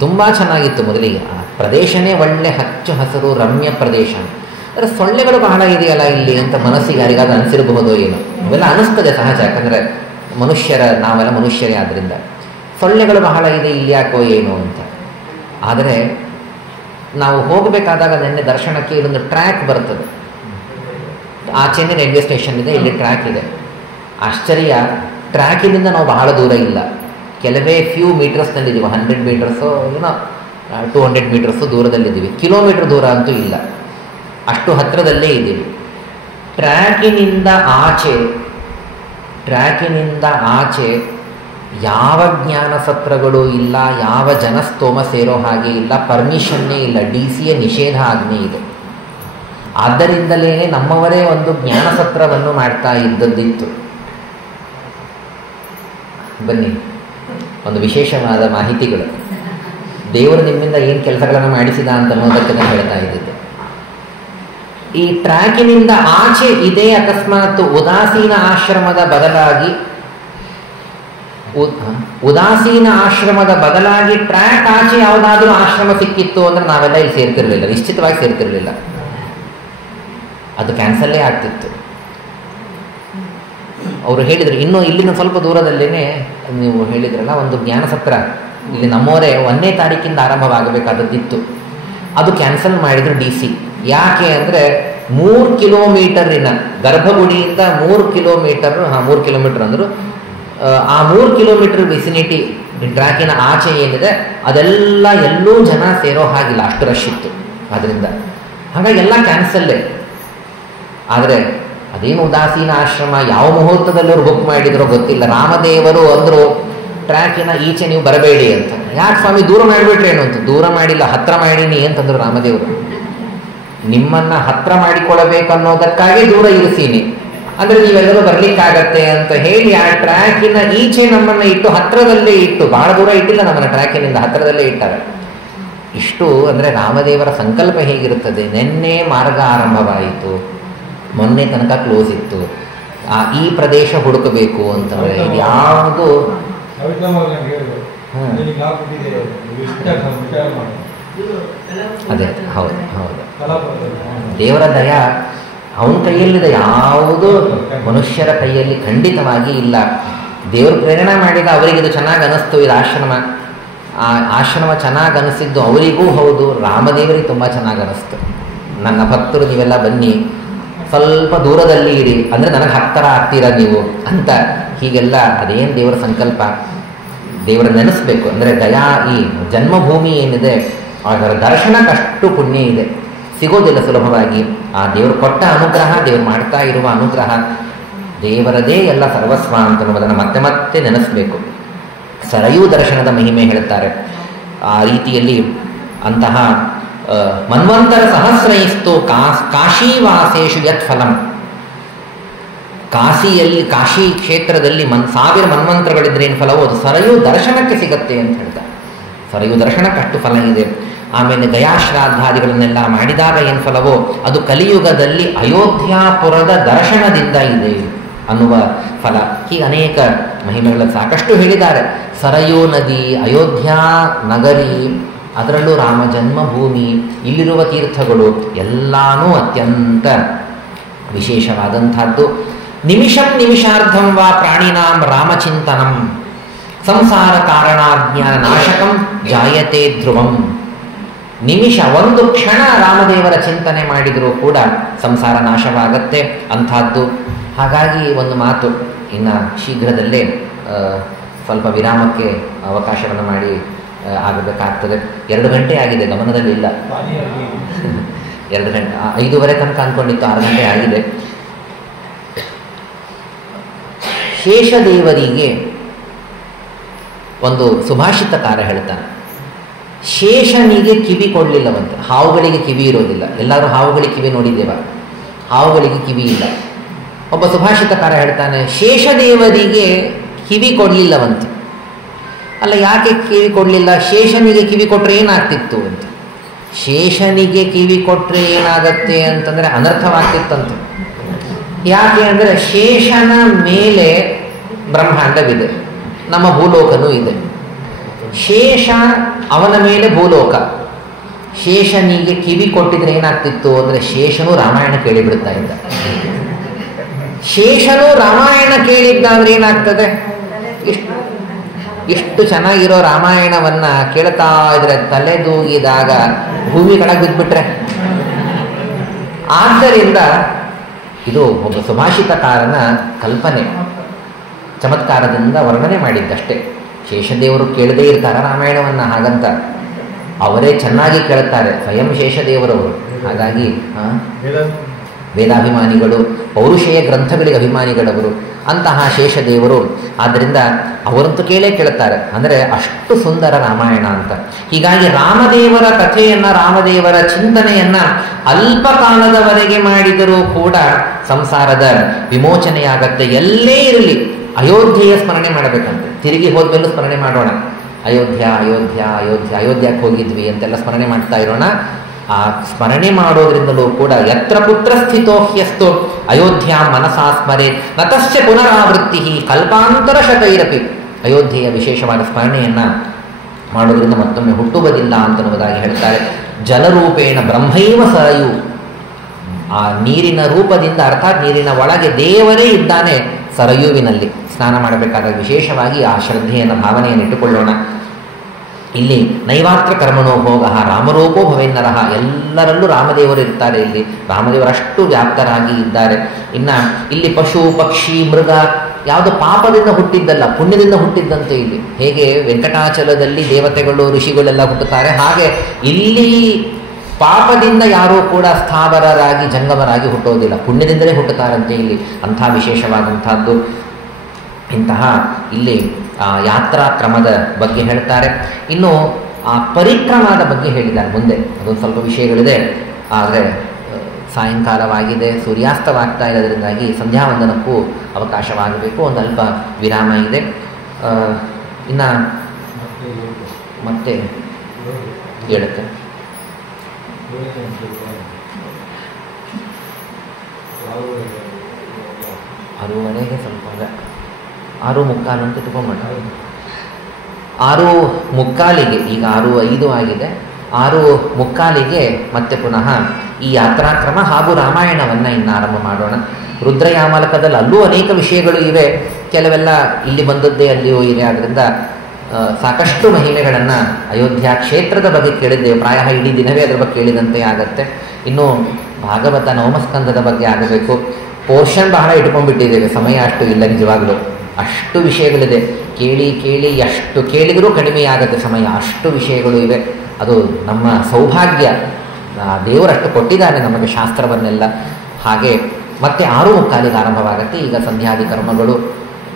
ತುಂಬ ಚೆನ್ನಾಗಿತ್ತು. ಮೊದಲಿಗೆ ಆ ಪ್ರದೇಶನೇ ಒಳ್ಳೆ ಹಚ್ಚು ಹಸಿರು ರಮ್ಯ ಪ್ರದೇಶ. ಅಂದರೆ ಸೊಳ್ಳೆಗಳು ಬಹಳ ಇದೆಯಲ್ಲ ಇಲ್ಲಿ ಅಂತ ಮನಸ್ಸಿಗೆ ಯಾರಿಗಾದ್ರೂ ಅನಿಸಿರಬಹುದೋ ಏನೋ, ಇವೆಲ್ಲ ಅನಿಸ್ತದೆ ಸಹಜ. ಯಾಕಂದರೆ ನಾವೆಲ್ಲ ಮನುಷ್ಯರೇ, ಆದ್ದರಿಂದ ಸೊಳ್ಳೆಗಳು ಬಹಳ ಇದೆ ಇಲ್ಲಿ ಯಾಕೋ ಏನೋ ಅಂತ. ಆದರೆ ನಾವು ಹೋಗಬೇಕಾದಾಗ ನಿನ್ನೆ ದರ್ಶನಕ್ಕೆ ಇಲ್ಲೊಂದು ಟ್ರ್ಯಾಕ್ ಬರ್ತದೆ, ಆಚೆನೇ ರೈಲ್ವೆ ಸ್ಟೇಷನ್ ಇದೆ, ಇಲ್ಲಿ ಟ್ರ್ಯಾಕ್ ಇದೆ. ಆಶ್ಚರ್ಯ, ಟ್ರ್ಯಾಕಿನಿಂದ ನಾವು ಬಹಳ ದೂರ ಇಲ್ಲ, ಕೆಲವೇ ಫ್ಯೂ ಮೀಟರ್ಸ್ನಲ್ಲಿದ್ದೀವಿ. 100 ಮೀಟರ್ಸು ಏನೋ 200 ಮೀಟರ್ಸು ದೂರದಲ್ಲಿದ್ದೀವಿ, ಕಿಲೋಮೀಟರ್ ದೂರ ಅಂತೂ ಇಲ್ಲ, ಅಷ್ಟು ಹತ್ತಿರದಲ್ಲೇ ಇದ್ದೀವಿ. ಟ್ರ್ಯಾಕಿನಿಂದ ಆಚೆ ಯಾವ ಜ್ಞಾನ ಸತ್ರಗಳು ಇಲ್ಲ, ಯಾವ ಜನಸ್ತೋಮ ಸೇರೋ ಹಾಗೆ ಇಲ್ಲ, ಪರ್ಮಿಷನ್ನೇ ಇಲ್ಲ, DCಯ ನಿಷೇಧ ಆಜ್ಞೆ ಇದೆ. ಆದ್ದರಿಂದಲೇ ನಮ್ಮವರೇ ಒಂದು ಜ್ಞಾನ ಸತ್ರವನ್ನು ಮಾಡ್ತಾ ಇದ್ದದ್ದಿತ್ತು. ಬನ್ನಿ, ಒಂದು ವಿಶೇಷವಾದ ಮಾಹಿತಿಗಳು, ದೇವರು ನಿಮ್ಮಿಂದ ಏನು ಕೆಲಸಗಳನ್ನು ಮಾಡಿಸಿದ ಅಂತ ಅನ್ನೋದಕ್ಕೆ ನಾನು ಹೇಳ್ತಾ ಇದ್ದಿದ್ದೆ. ಈ ಟ್ರ್ಯಾಕಿನಿಂದ ಆಚೆ ಇದೇ ಅಕಸ್ಮಾತ್ ಉದಾಸೀನ ಆಶ್ರಮದ ಬದಲಾಗಿ ಉದಾಸೀನ ಆಶ್ರಮದ ಬದಲಾಗಿ ಟ್ರ್ಯಾಕ್ ಆಚೆ ಯಾವುದಾದ್ರೂ ಆಶ್ರಮ ಸಿಕ್ಕಿತ್ತು ಅಂದ್ರೆ ನಾವೆಲ್ಲ ಇಲ್ಲಿ ಸೇರ್ತಿರ್ಲಿಲ್ಲ, ನಿಶ್ಚಿತವಾಗಿ ಸೇರ್ತಿರ್ಲಿಲ್ಲ, ಅದು ಕ್ಯಾನ್ಸಲ್ಲೇ ಆಗ್ತಿತ್ತು. ಅವರು ಹೇಳಿದರು, ಇನ್ನೂ ಇಲ್ಲಿನ ಸ್ವಲ್ಪ ದೂರದಲ್ಲೇನೆ ನೀವು ಹೇಳಿದ್ರಲ್ಲ ಒಂದು ಜ್ಞಾನಸತ್ರ, ಇಲ್ಲಿ ನಮ್ಮವರೇ 1ನೇ ತಾರೀಕಿಂದ ಆರಂಭವಾಗಬೇಕಾದದ್ದಿತ್ತು, ಅದು ಕ್ಯಾನ್ಸಲ್ ಮಾಡಿದ್ರು DC. ಯಾಕೆ ಅಂದರೆ 3 ಕಿಲೋಮೀಟರಿನ ಗರ್ಭಗುಡಿಯಿಂದ 3 ಕಿಲೋಮೀಟರ್ 3 ಕಿಲೋಮೀಟರ್ ಅಂದರು, ಆ 3 ಕಿಲೋಮೀಟರ್ ವಿಸಿನಿಟಿ ಟ್ರ್ಯಾಕಿನ ಆಚೆ ಏನಿದೆ ಅದೆಲ್ಲ ಎಲ್ಲೂ ಜನ ಸೇರೋ ಹಾಗಿಲ್ಲ, ಅಷ್ಟು ರಶ್ ಇತ್ತು. ಅದರಿಂದ ಹಾಗಾಗಿ ಎಲ್ಲ ಕ್ಯಾನ್ಸಲ್ಲೇ. ಆದರೆ ಅದೇನು ಉದಾಸೀನ ಆಶ್ರಮ ಯಾವ ಮುಹೂರ್ತದಲ್ಲೂ ಬುಕ್ ಮಾಡಿದ್ರೋ ಗೊತ್ತಿಲ್ಲ, ರಾಮದೇವರು ಅಂದರು ಟ್ರ್ಯಾಕಿನ ಈಚೆ ನೀವು ಬರಬೇಡಿ ಅಂತ. ಯಾಕೆ ಸ್ವಾಮಿ ದೂರ ಮಾಡಿಬಿಟ್ರೇನು ಅಂತ. ದೂರ ಮಾಡಿಲ್ಲ, ಹತ್ರ ಮಾಡೀನಿ ಅಂತಂದರು ರಾಮದೇವರು. ನಿಮ್ಮನ್ನು ಹತ್ರ ಮಾಡಿಕೊಳ್ಳಬೇಕನ್ನೋದಕ್ಕಾಗಿ ದೂರ ಇರಿಸೀನಿ, ಅಂದರೆ ನೀವೆಲ್ಲರೂ ಬರಲಿಕ್ಕಾಗತ್ತೆ ಅಂತ ಹೇಳಿ ಆ ಟ್ರ್ಯಾಕಿನ ಈಚೆ ನಮ್ಮನ್ನು ಇಟ್ಟು ಹತ್ರದಲ್ಲೇ ಇಟ್ಟು, ಭಾಳ ದೂರ ಇಟ್ಟಿಲ್ಲ ನಮ್ಮನ್ನು, ಟ್ರ್ಯಾಕಿನಿಂದ ಹತ್ರದಲ್ಲೇ ಇಟ್ಟಾರೆ. ಇಷ್ಟು ಅಂದರೆ ರಾಮದೇವರ ಸಂಕಲ್ಪ ಹೇಗಿರುತ್ತದೆ. ನಿನ್ನೆ ಮಾರ್ಗ ಆರಂಭವಾಯಿತು, ಮೊನ್ನೆ ತನಕ ಕ್ಲೋಸ್ ಇತ್ತು, ಈ ಪ್ರದೇಶ ಹುಡುಕಬೇಕು ಅಂತಂದರೆ ಯಾವುದು ಅದೇ ಹೌದು ಹೌದು ದೇವರ ದಯ ಅವನ ಕೈಯಲ್ಲಿದೆ, ಯಾವುದು ಮನುಷ್ಯರ ಕೈಯಲ್ಲಿ ಖಂಡಿತವಾಗಿ ಇಲ್ಲ. ದೇವರು ಪ್ರೇರಣೆ ಮಾಡಿದ, ಅವರಿಗೆ ಇದು ಚೆನ್ನಾಗಿ ಅನಿಸ್ತು, ಇದು ಆಶ್ರಮ, ಆ ಆಶ್ರಮ ಚೆನ್ನಾಗಿ ಅನಿಸಿದ್ದು ಅವರಿಗೂ ಹೌದು, ರಾಮದೇವರಿಗೆ ತುಂಬ ಚೆನ್ನಾಗಿ ಅನಿಸ್ತು. ನನ್ನ ಭಕ್ತರು ನೀವೆಲ್ಲ ಬನ್ನಿ, ಸ್ವಲ್ಪ ದೂರದಲ್ಲಿ ಇರಿ, ಅಂದರೆ ನನಗೆ ಹತ್ತಿರ ಆಗ್ತೀರಾ ನೀವು ಅಂತ. ಹೀಗೆಲ್ಲ ಅದೇನು ದೇವರ ಸಂಕಲ್ಪ, ದೇವರ ನೆನೆಸ್ಬೇಕು. ಅಂದರೆ ದಯಾ, ಈ ಜನ್ಮಭೂಮಿ ಏನಿದೆ ಅದರ ದರ್ಶನಕ್ಕಷ್ಟು ಪುಣ್ಯ ಇದೆ, ಸಿಗೋದಿಲ್ಲ ಸುಲಭವಾಗಿ. ಆ ದೇವರು ಕೊಟ್ಟ ಅನುಗ್ರಹ, ದೇವರು ಮಾಡ್ತಾ ಇರುವ ಅನುಗ್ರಹ, ದೇವರದೇ ಎಲ್ಲ ಸರ್ವಸ್ವ ಅಂತನ್ನುವುದನ್ನು ಮತ್ತೆ ಮತ್ತೆ ನೆನೆಸಬೇಕು. ಸರಯೂ ದರ್ಶನದ ಮಹಿಮೆ ಹೇಳುತ್ತಾರೆ. ಆ ರೀತಿಯಲ್ಲಿ ಅಂತಹ ಮನ್ವಂತರ ಸಹಸ್ರೈಸ್ತು ಕಾಶೀವಾಸೇಶು ಯತ್ ಫಲಂ. ಕಾಶಿಯಲ್ಲಿ, ಕಾಶಿ ಕ್ಷೇತ್ರದಲ್ಲಿ 1000 ಮನ್ವಂತರಗಳಿದ್ರೆ ಏನು ಫಲವೋ ಅದು ಸರಯೂ ದರ್ಶನಕ್ಕೆ ಸಿಗತ್ತೆ ಅಂತ ಹೇಳ್ತಾರೆ. ಸರಯೂ ದರ್ಶನಕ್ಕಷ್ಟು ಫಲ ಇದೆ. ಆಮೇಲೆ ಗಯಾಶ್ರಾದ್ದಾದಿಗಳನ್ನೆಲ್ಲ ಮಾಡಿದಾಗ ಏನು ಫಲವೋ ಅದು ಕಲಿಯುಗದಲ್ಲಿ ಅಯೋಧ್ಯಾಪುರದ ದರ್ಶನದಿಂದ ಇದೆ ಅನ್ನುವ ಫಲ. ಹೀಗೆ ಅನೇಕ ಮಹಿಮೆಗಳನ್ನು ಸಾಕಷ್ಟು ಹೇಳಿದ್ದಾರೆ. ಸರಯೂ ನದಿ, ಅಯೋಧ್ಯ ನಗರಿ, ಅದರಲ್ಲೂ ರಾಮ ಜನ್ಮಭೂಮಿ, ಇಲ್ಲಿರುವ ತೀರ್ಥಗಳು ಎಲ್ಲಾನೂ ಅತ್ಯಂತ ವಿಶೇಷವಾದಂಥದ್ದು. ನಿಮಿಷಂ ನಿಮಿಷಾರ್ಧಂ ವಾ ಪ್ರಾಣಿನಾಂ ರಾಮಚಿಂತನಂ ಸಂಸಾರ ಕಾರಣಾಜ್ಞಾನ ನಾಶಕಂ ಜಾಯತೆ ಧ್ರುವಂ. ನಿಮಿಷ, ಒಂದು ಕ್ಷಣ ರಾಮದೇವರ ಚಿಂತನೆ ಮಾಡಿದರೂ ಕೂಡ ಸಂಸಾರ ನಾಶವಾಗತ್ತೆ ಅಂಥದ್ದು. ಹಾಗಾಗಿ ಒಂದು ಮಾತು, ಇನ್ನು ಶೀಘ್ರದಲ್ಲೇ ಸ್ವಲ್ಪ ವಿರಾಮಕ್ಕೆ ಅವಕಾಶವನ್ನು ಮಾಡಿ ಆಗಬೇಕಾಗ್ತದೆ. 2 ಗಂಟೆ ಆಗಿದೆ, ಗಮನದಲ್ಲಿ ಇಲ್ಲ. 2 ಗಂಟೆ, 5:15 ತನಕ ಅಂದ್ಕೊಂಡಿತ್ತು, 6 ಗಂಟೆ ಆಗಿದೆ. ಶೇಷದೇವರಿಗೆ ಒಂದು ಸುಭಾಷಿತಕಾರ ಹೇಳ್ತಾನೆ, ಶೇಷನಿಗೆ ಕಿವಿ ಕೊಡಲಿಲ್ಲವಂತೆ. ಹಾವುಗಳಿಗೆ ಕಿವಿ ಇರೋದಿಲ್ಲ, ಎಲ್ಲರೂ ಹಾವುಗಳಿಗೆ ಕಿವಿ ನೋಡಿದ್ದೇವ, ಹಾವುಗಳಿಗೆ ಕಿವಿ ಇಲ್ಲ. ಒಬ್ಬ ಸುಭಾಷಿತಕಾರ ಹೇಳ್ತಾನೆ, ಶೇಷದೇವರಿಗೆ ಕಿವಿ ಕೊಡಲಿಲ್ಲವಂತೆ. ಅಲ್ಲ, ಯಾಕೆ ಕಿವಿ ಕೊಡಲಿಲ್ಲ? ಶೇಷನಿಗೆ ಕಿವಿ ಕೊಟ್ಟರೆ ಏನಾಗ್ತಿತ್ತು ಅಂತ. ಶೇಷನಿಗೆ ಕಿವಿ ಕೊಟ್ಟರೆ ಏನಾಗತ್ತೆ ಅಂತಂದರೆ ಅನರ್ಥವಾಗ್ತಿತ್ತಂತೆ. ಯಾಕೆ ಅಂದರೆ ಶೇಷನ ಮೇಲೆ ಬ್ರಹ್ಮಾಂಡವಿದೆ, ನಮ್ಮ ಭೂಲೋಕನೂ ಇದೆ. ಶೇಷ ಅವನ ಮೇಲೆ ಭೂಲೋಕ. ಶೇಷನಿಗೆ ಕಿವಿ ಕೊಟ್ಟಿದ್ರೆ ಏನಾಗ್ತಿತ್ತು ಅಂದರೆ ಶೇಷನು ರಾಮಾಯಣ ಕೇಳಿಬಿಡ್ತಾ ಇದ್ದ. ಶೇಷನು ರಾಮಾಯಣ ಕೇಳಿದ್ದಾದ್ರೆ ಏನಾಗ್ತದೆ? ಇಷ್ಟು ಚೆನ್ನಾಗಿರೋ ರಾಮಾಯಣವನ್ನ ಕೇಳ್ತಾ ಇದ್ರೆ ತಲೆದೂಗಿದಾಗ ಭೂಮಿ ಕೆಳಗೆ ಬಿದ್ದುಬಿಟ್ರೆ. ಆದ್ದರಿಂದ ಇದು ಒಬ್ಬ ಸುಭಾಷಿತಕಾರನ ಕಲ್ಪನೆ, ಚಮತ್ಕಾರದಿಂದ ವರ್ಣನೆ ಮಾಡಿದ್ದಷ್ಟೇ. ಶೇಷದೇವರು ಕೇಳದೇ ಇರ್ತಾರ ರಾಮಾಯಣವನ್ನು? ಹಾಗಂತ ಅವರೇ ಚೆನ್ನಾಗಿ ಕೇಳುತ್ತಾರೆ, ಸ್ವಯಂ ಶೇಷದೇವರವರು. ಹಾಗಾಗಿ ವೇದಾಭಿಮಾನಿಗಳು, ಪೌರುಷೇಯ ಗ್ರಂಥಗಳಿಗೆ ಅಭಿಮಾನಿಗಳವರು ಅಂತಹ ಶೇಷದೇವರು. ಆದ್ದರಿಂದ ಅವರಂತೂ ಕೇಳುತ್ತಾರೆ, ಅಂದರೆ ಅಷ್ಟು ಸುಂದರ ರಾಮಾಯಣ ಅಂತ. ಹೀಗಾಗಿ ರಾಮದೇವರ ಕಥೆಯನ್ನು, ರಾಮದೇವರ ಚಿಂತನೆಯನ್ನು ಅಲ್ಪ ಕಾಲದವರೆಗೆ ಮಾಡಿದರೂ ಕೂಡ ಸಂಸಾರದ ವಿಮೋಚನೆಯಾಗತ್ತೆ. ಎಲ್ಲೇ ಇರಲಿ ಅಯೋಧ್ಯೆಯ ಸ್ಮರಣೆ ಮಾಡಬೇಕಂತೆ. ತಿರುಗಿ ಹೋದ್ಮೇಲೂ ಸ್ಮರಣೆ ಮಾಡೋಣ. ಅಯೋಧ್ಯ ಅಯೋಧ್ಯ ಅಯೋಧ್ಯ, ಅಯೋಧ್ಯಕ್ಕೆ ಹೋಗಿದ್ವಿ ಅಂತೆಲ್ಲ ಸ್ಮರಣೆ ಮಾಡ್ತಾ ಇರೋಣ. ಆ ಸ್ಮರಣೆ ಮಾಡೋದ್ರಿಂದಲೂ ಕೂಡ ಯತ್ರ ಪುತ್ರ ಸ್ಥಿತೋ ಹ್ಯಸ್ತು ಅಯೋಧ್ಯ ಮನಸಾ ಸ್ಮರೆ ನತಶ್ಚ ಪುನರಾವೃತ್ತಿ ಕಲ್ಪಾಂತರ ಶತೈರಪಿ. ಅಯೋಧ್ಯೆಯ ವಿಶೇಷವಾದ ಸ್ಮರಣೆಯನ್ನು ಮಾಡೋದ್ರಿಂದ ಮತ್ತೊಮ್ಮೆ ಹುಟ್ಟುವುದಿಲ್ಲ ಅಂತನ್ನುವುದಾಗಿ ಹೇಳ್ತಾರೆ. ಜಲರೂಪೇಣ ಬ್ರಹ್ಮೈವ ಸರಯು, ಆ ನೀರಿನ ರೂಪದಿಂದ ಅರ್ಥಾತ್ ನೀರಿನ ಒಳಗೆ ದೇವರೇ ಇದ್ದಾನೆ ಸರಯುವಿನಲ್ಲಿ. ಸ್ನಾನ ಮಾಡಬೇಕಾದಾಗ ವಿಶೇಷವಾಗಿ ಆ ಶ್ರದ್ಧೆಯನ್ನು ಭಾವನೆಯನ್ನು ಇಟ್ಟುಕೊಳ್ಳೋಣ. ಇಲ್ಲಿ ನೈವಾತ್ರ ಕರ್ಮಣೋ ಭೋಗ ರಾಮರೂಪೋ ಭವೇನ್ನರಹ, ಎಲ್ಲರಲ್ಲೂ ರಾಮದೇವರು ಇರ್ತಾರೆ. ಇಲ್ಲಿ ರಾಮದೇವರಷ್ಟು ವ್ಯಾಪ್ತರಾಗಿ ಇದ್ದಾರೆ. ಇನ್ನು ಇಲ್ಲಿ ಪಶು ಪಕ್ಷಿ ಮೃಗ ಯಾವುದು ಪಾಪದಿಂದ ಹುಟ್ಟಿದ್ದಲ್ಲ, ಪುಣ್ಯದಿಂದ ಹುಟ್ಟಿದ್ದಂತೆ. ಇಲ್ಲಿ ಹೇಗೆ ವೆಂಕಟಾಚಲದಲ್ಲಿ ದೇವತೆಗಳು ಋಷಿಗಳೆಲ್ಲ ಹುಟ್ಟುತ್ತಾರೆ, ಹಾಗೆ ಇಲ್ಲಿ ಪಾಪದಿಂದ ಯಾರೂ ಕೂಡ ಸ್ಥಾವರರಾಗಿ ಜಂಗಮರಾಗಿ ಹುಟ್ಟೋದಿಲ್ಲ, ಪುಣ್ಯದಿಂದಲೇ ಹುಟ್ಟುತ್ತಾರಂತೆ ಇಲ್ಲಿ. ಅಂಥ ವಿಶೇಷವಾದಂಥದ್ದು. ಇಂತಹ ಇಲ್ಲಿ ಯಾತ್ರಾ ಕ್ರಮದ ಬಗ್ಗೆ ಹೇಳ್ತಾರೆ. ಇನ್ನು ಆ ಪರಿಕ್ರಮದ ಬಗ್ಗೆ ಹೇಳಿದ್ದಾರೆ ಮುಂದೆ. ಅದೊಂದು ಸ್ವಲ್ಪ ವಿಷಯಗಳಿದೆ, ಆದರೆ ಸಾಯಂಕಾಲವಾಗಿದೆ, ಸೂರ್ಯಾಸ್ತವಾಗ್ತಾ ಇರೋದ್ರಿಂದಾಗಿ ಸಂಧ್ಯಾವಂದನಕ್ಕೂ ಅವಕಾಶವಾಗಬೇಕು. ಒಂದು ಅಲ್ಪ ವಿರಾಮ ಇದೆ. ಇನ್ನು ಮತ್ತೆ ಹೇಳುತ್ತೆ 6:15 ಸ್ವಲ್ಪ 6:45 ಅಂತ ತಗೊಂಡ್ಬಿಟ್ಟ. 6:45 ಈಗ 6:05 ಆಗಿದೆ. 6:45 ಮತ್ತೆ ಪುನಃ ಈ ಯಾತ್ರಾಕ್ರಮ ಹಾಗೂ ರಾಮಾಯಣವನ್ನು ಇನ್ನು ಆರಂಭ ಮಾಡೋಣ. ರುದ್ರಯಾಮಲಕದಲ್ಲಿ ಅಲ್ಲೂ ಅನೇಕ ವಿಷಯಗಳು ಇವೆ, ಕೆಲವೆಲ್ಲ ಇಲ್ಲಿ ಬಂದದ್ದೇ ಅಲ್ಲಿಯೂ ಇದೆ. ಆದ್ದರಿಂದ ಸಾಕಷ್ಟು ಮಹಿಮೆಗಳನ್ನು ಅಯೋಧ್ಯ ಕ್ಷೇತ್ರದ ಬಗ್ಗೆ ಕೇಳಿದ್ದೇವೆ. ಪ್ರಾಯ ಇಡೀ ದಿನವೇ ಅದರ ಬಗ್ಗೆ ಕೇಳಿದಂತೆ ಆಗತ್ತೆ. ಇನ್ನು ಭಾಗವತ ನವಮಸ್ಕಂದದ ಬಗ್ಗೆ ಆಗಬೇಕು. ಪೋರ್ಷನ್ ಬಹಳ ಇಟ್ಕೊಂಡ್ಬಿಟ್ಟಿದ್ದೇವೆ, ಸಮಯ ಅಷ್ಟು ಇಲ್ಲ ನಿಜವಾಗಲೂ. ಅಷ್ಟು ವಿಷಯಗಳಿದೆ, ಕೇಳಿ ಕೇಳಿ ಎಷ್ಟು ಕೇಳಿದರೂ ಕಡಿಮೆಯಾಗತ್ತೆ ಸಮಯ, ಅಷ್ಟು ವಿಷಯಗಳು ಇವೆ. ಅದು ನಮ್ಮ ಸೌಭಾಗ್ಯ, ದೇವರಷ್ಟು ಕೊಟ್ಟಿದ್ದಾನೆ ನಮಗೆ ಶಾಸ್ತ್ರವನ್ನೆಲ್ಲ. ಹಾಗೆ ಮತ್ತೆ 6:45 ಆರಂಭವಾಗುತ್ತೆ. ಈಗ ಸಂಧ್ಯಾದಿ ಕರ್ಮಗಳು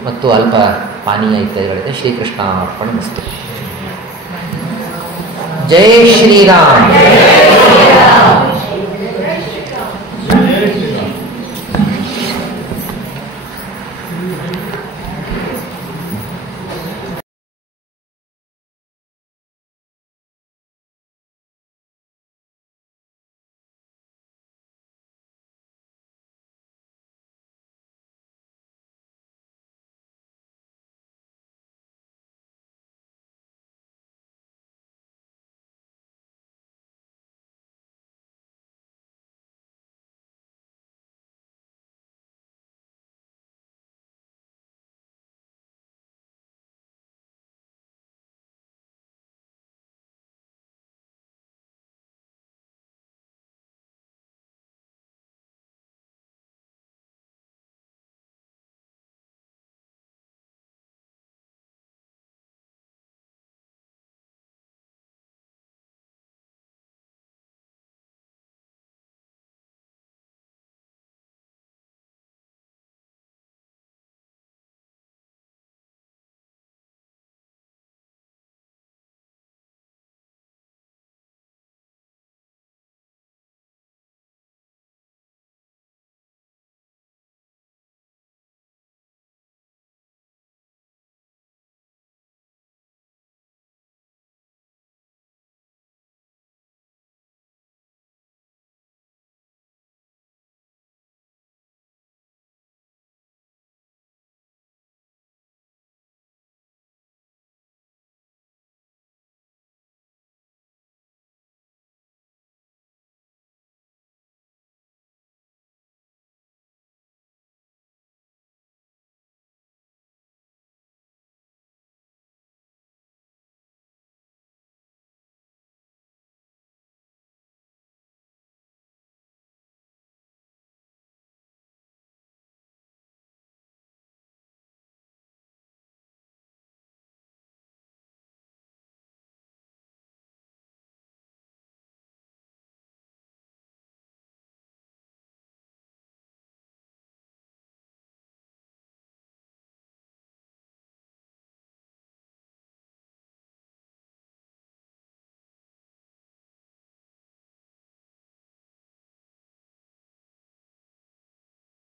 ಮತ್ತು ಅಲ್ಪ ಪಾನೀಯ ಇತ್ಯಾದಿಗಳಿದೆ. ಶ್ರೀಕೃಷ್ಣ ಅರ್ಪಣಮಸ್ತು. ಜೈ ಶ್ರೀರಾಮ್.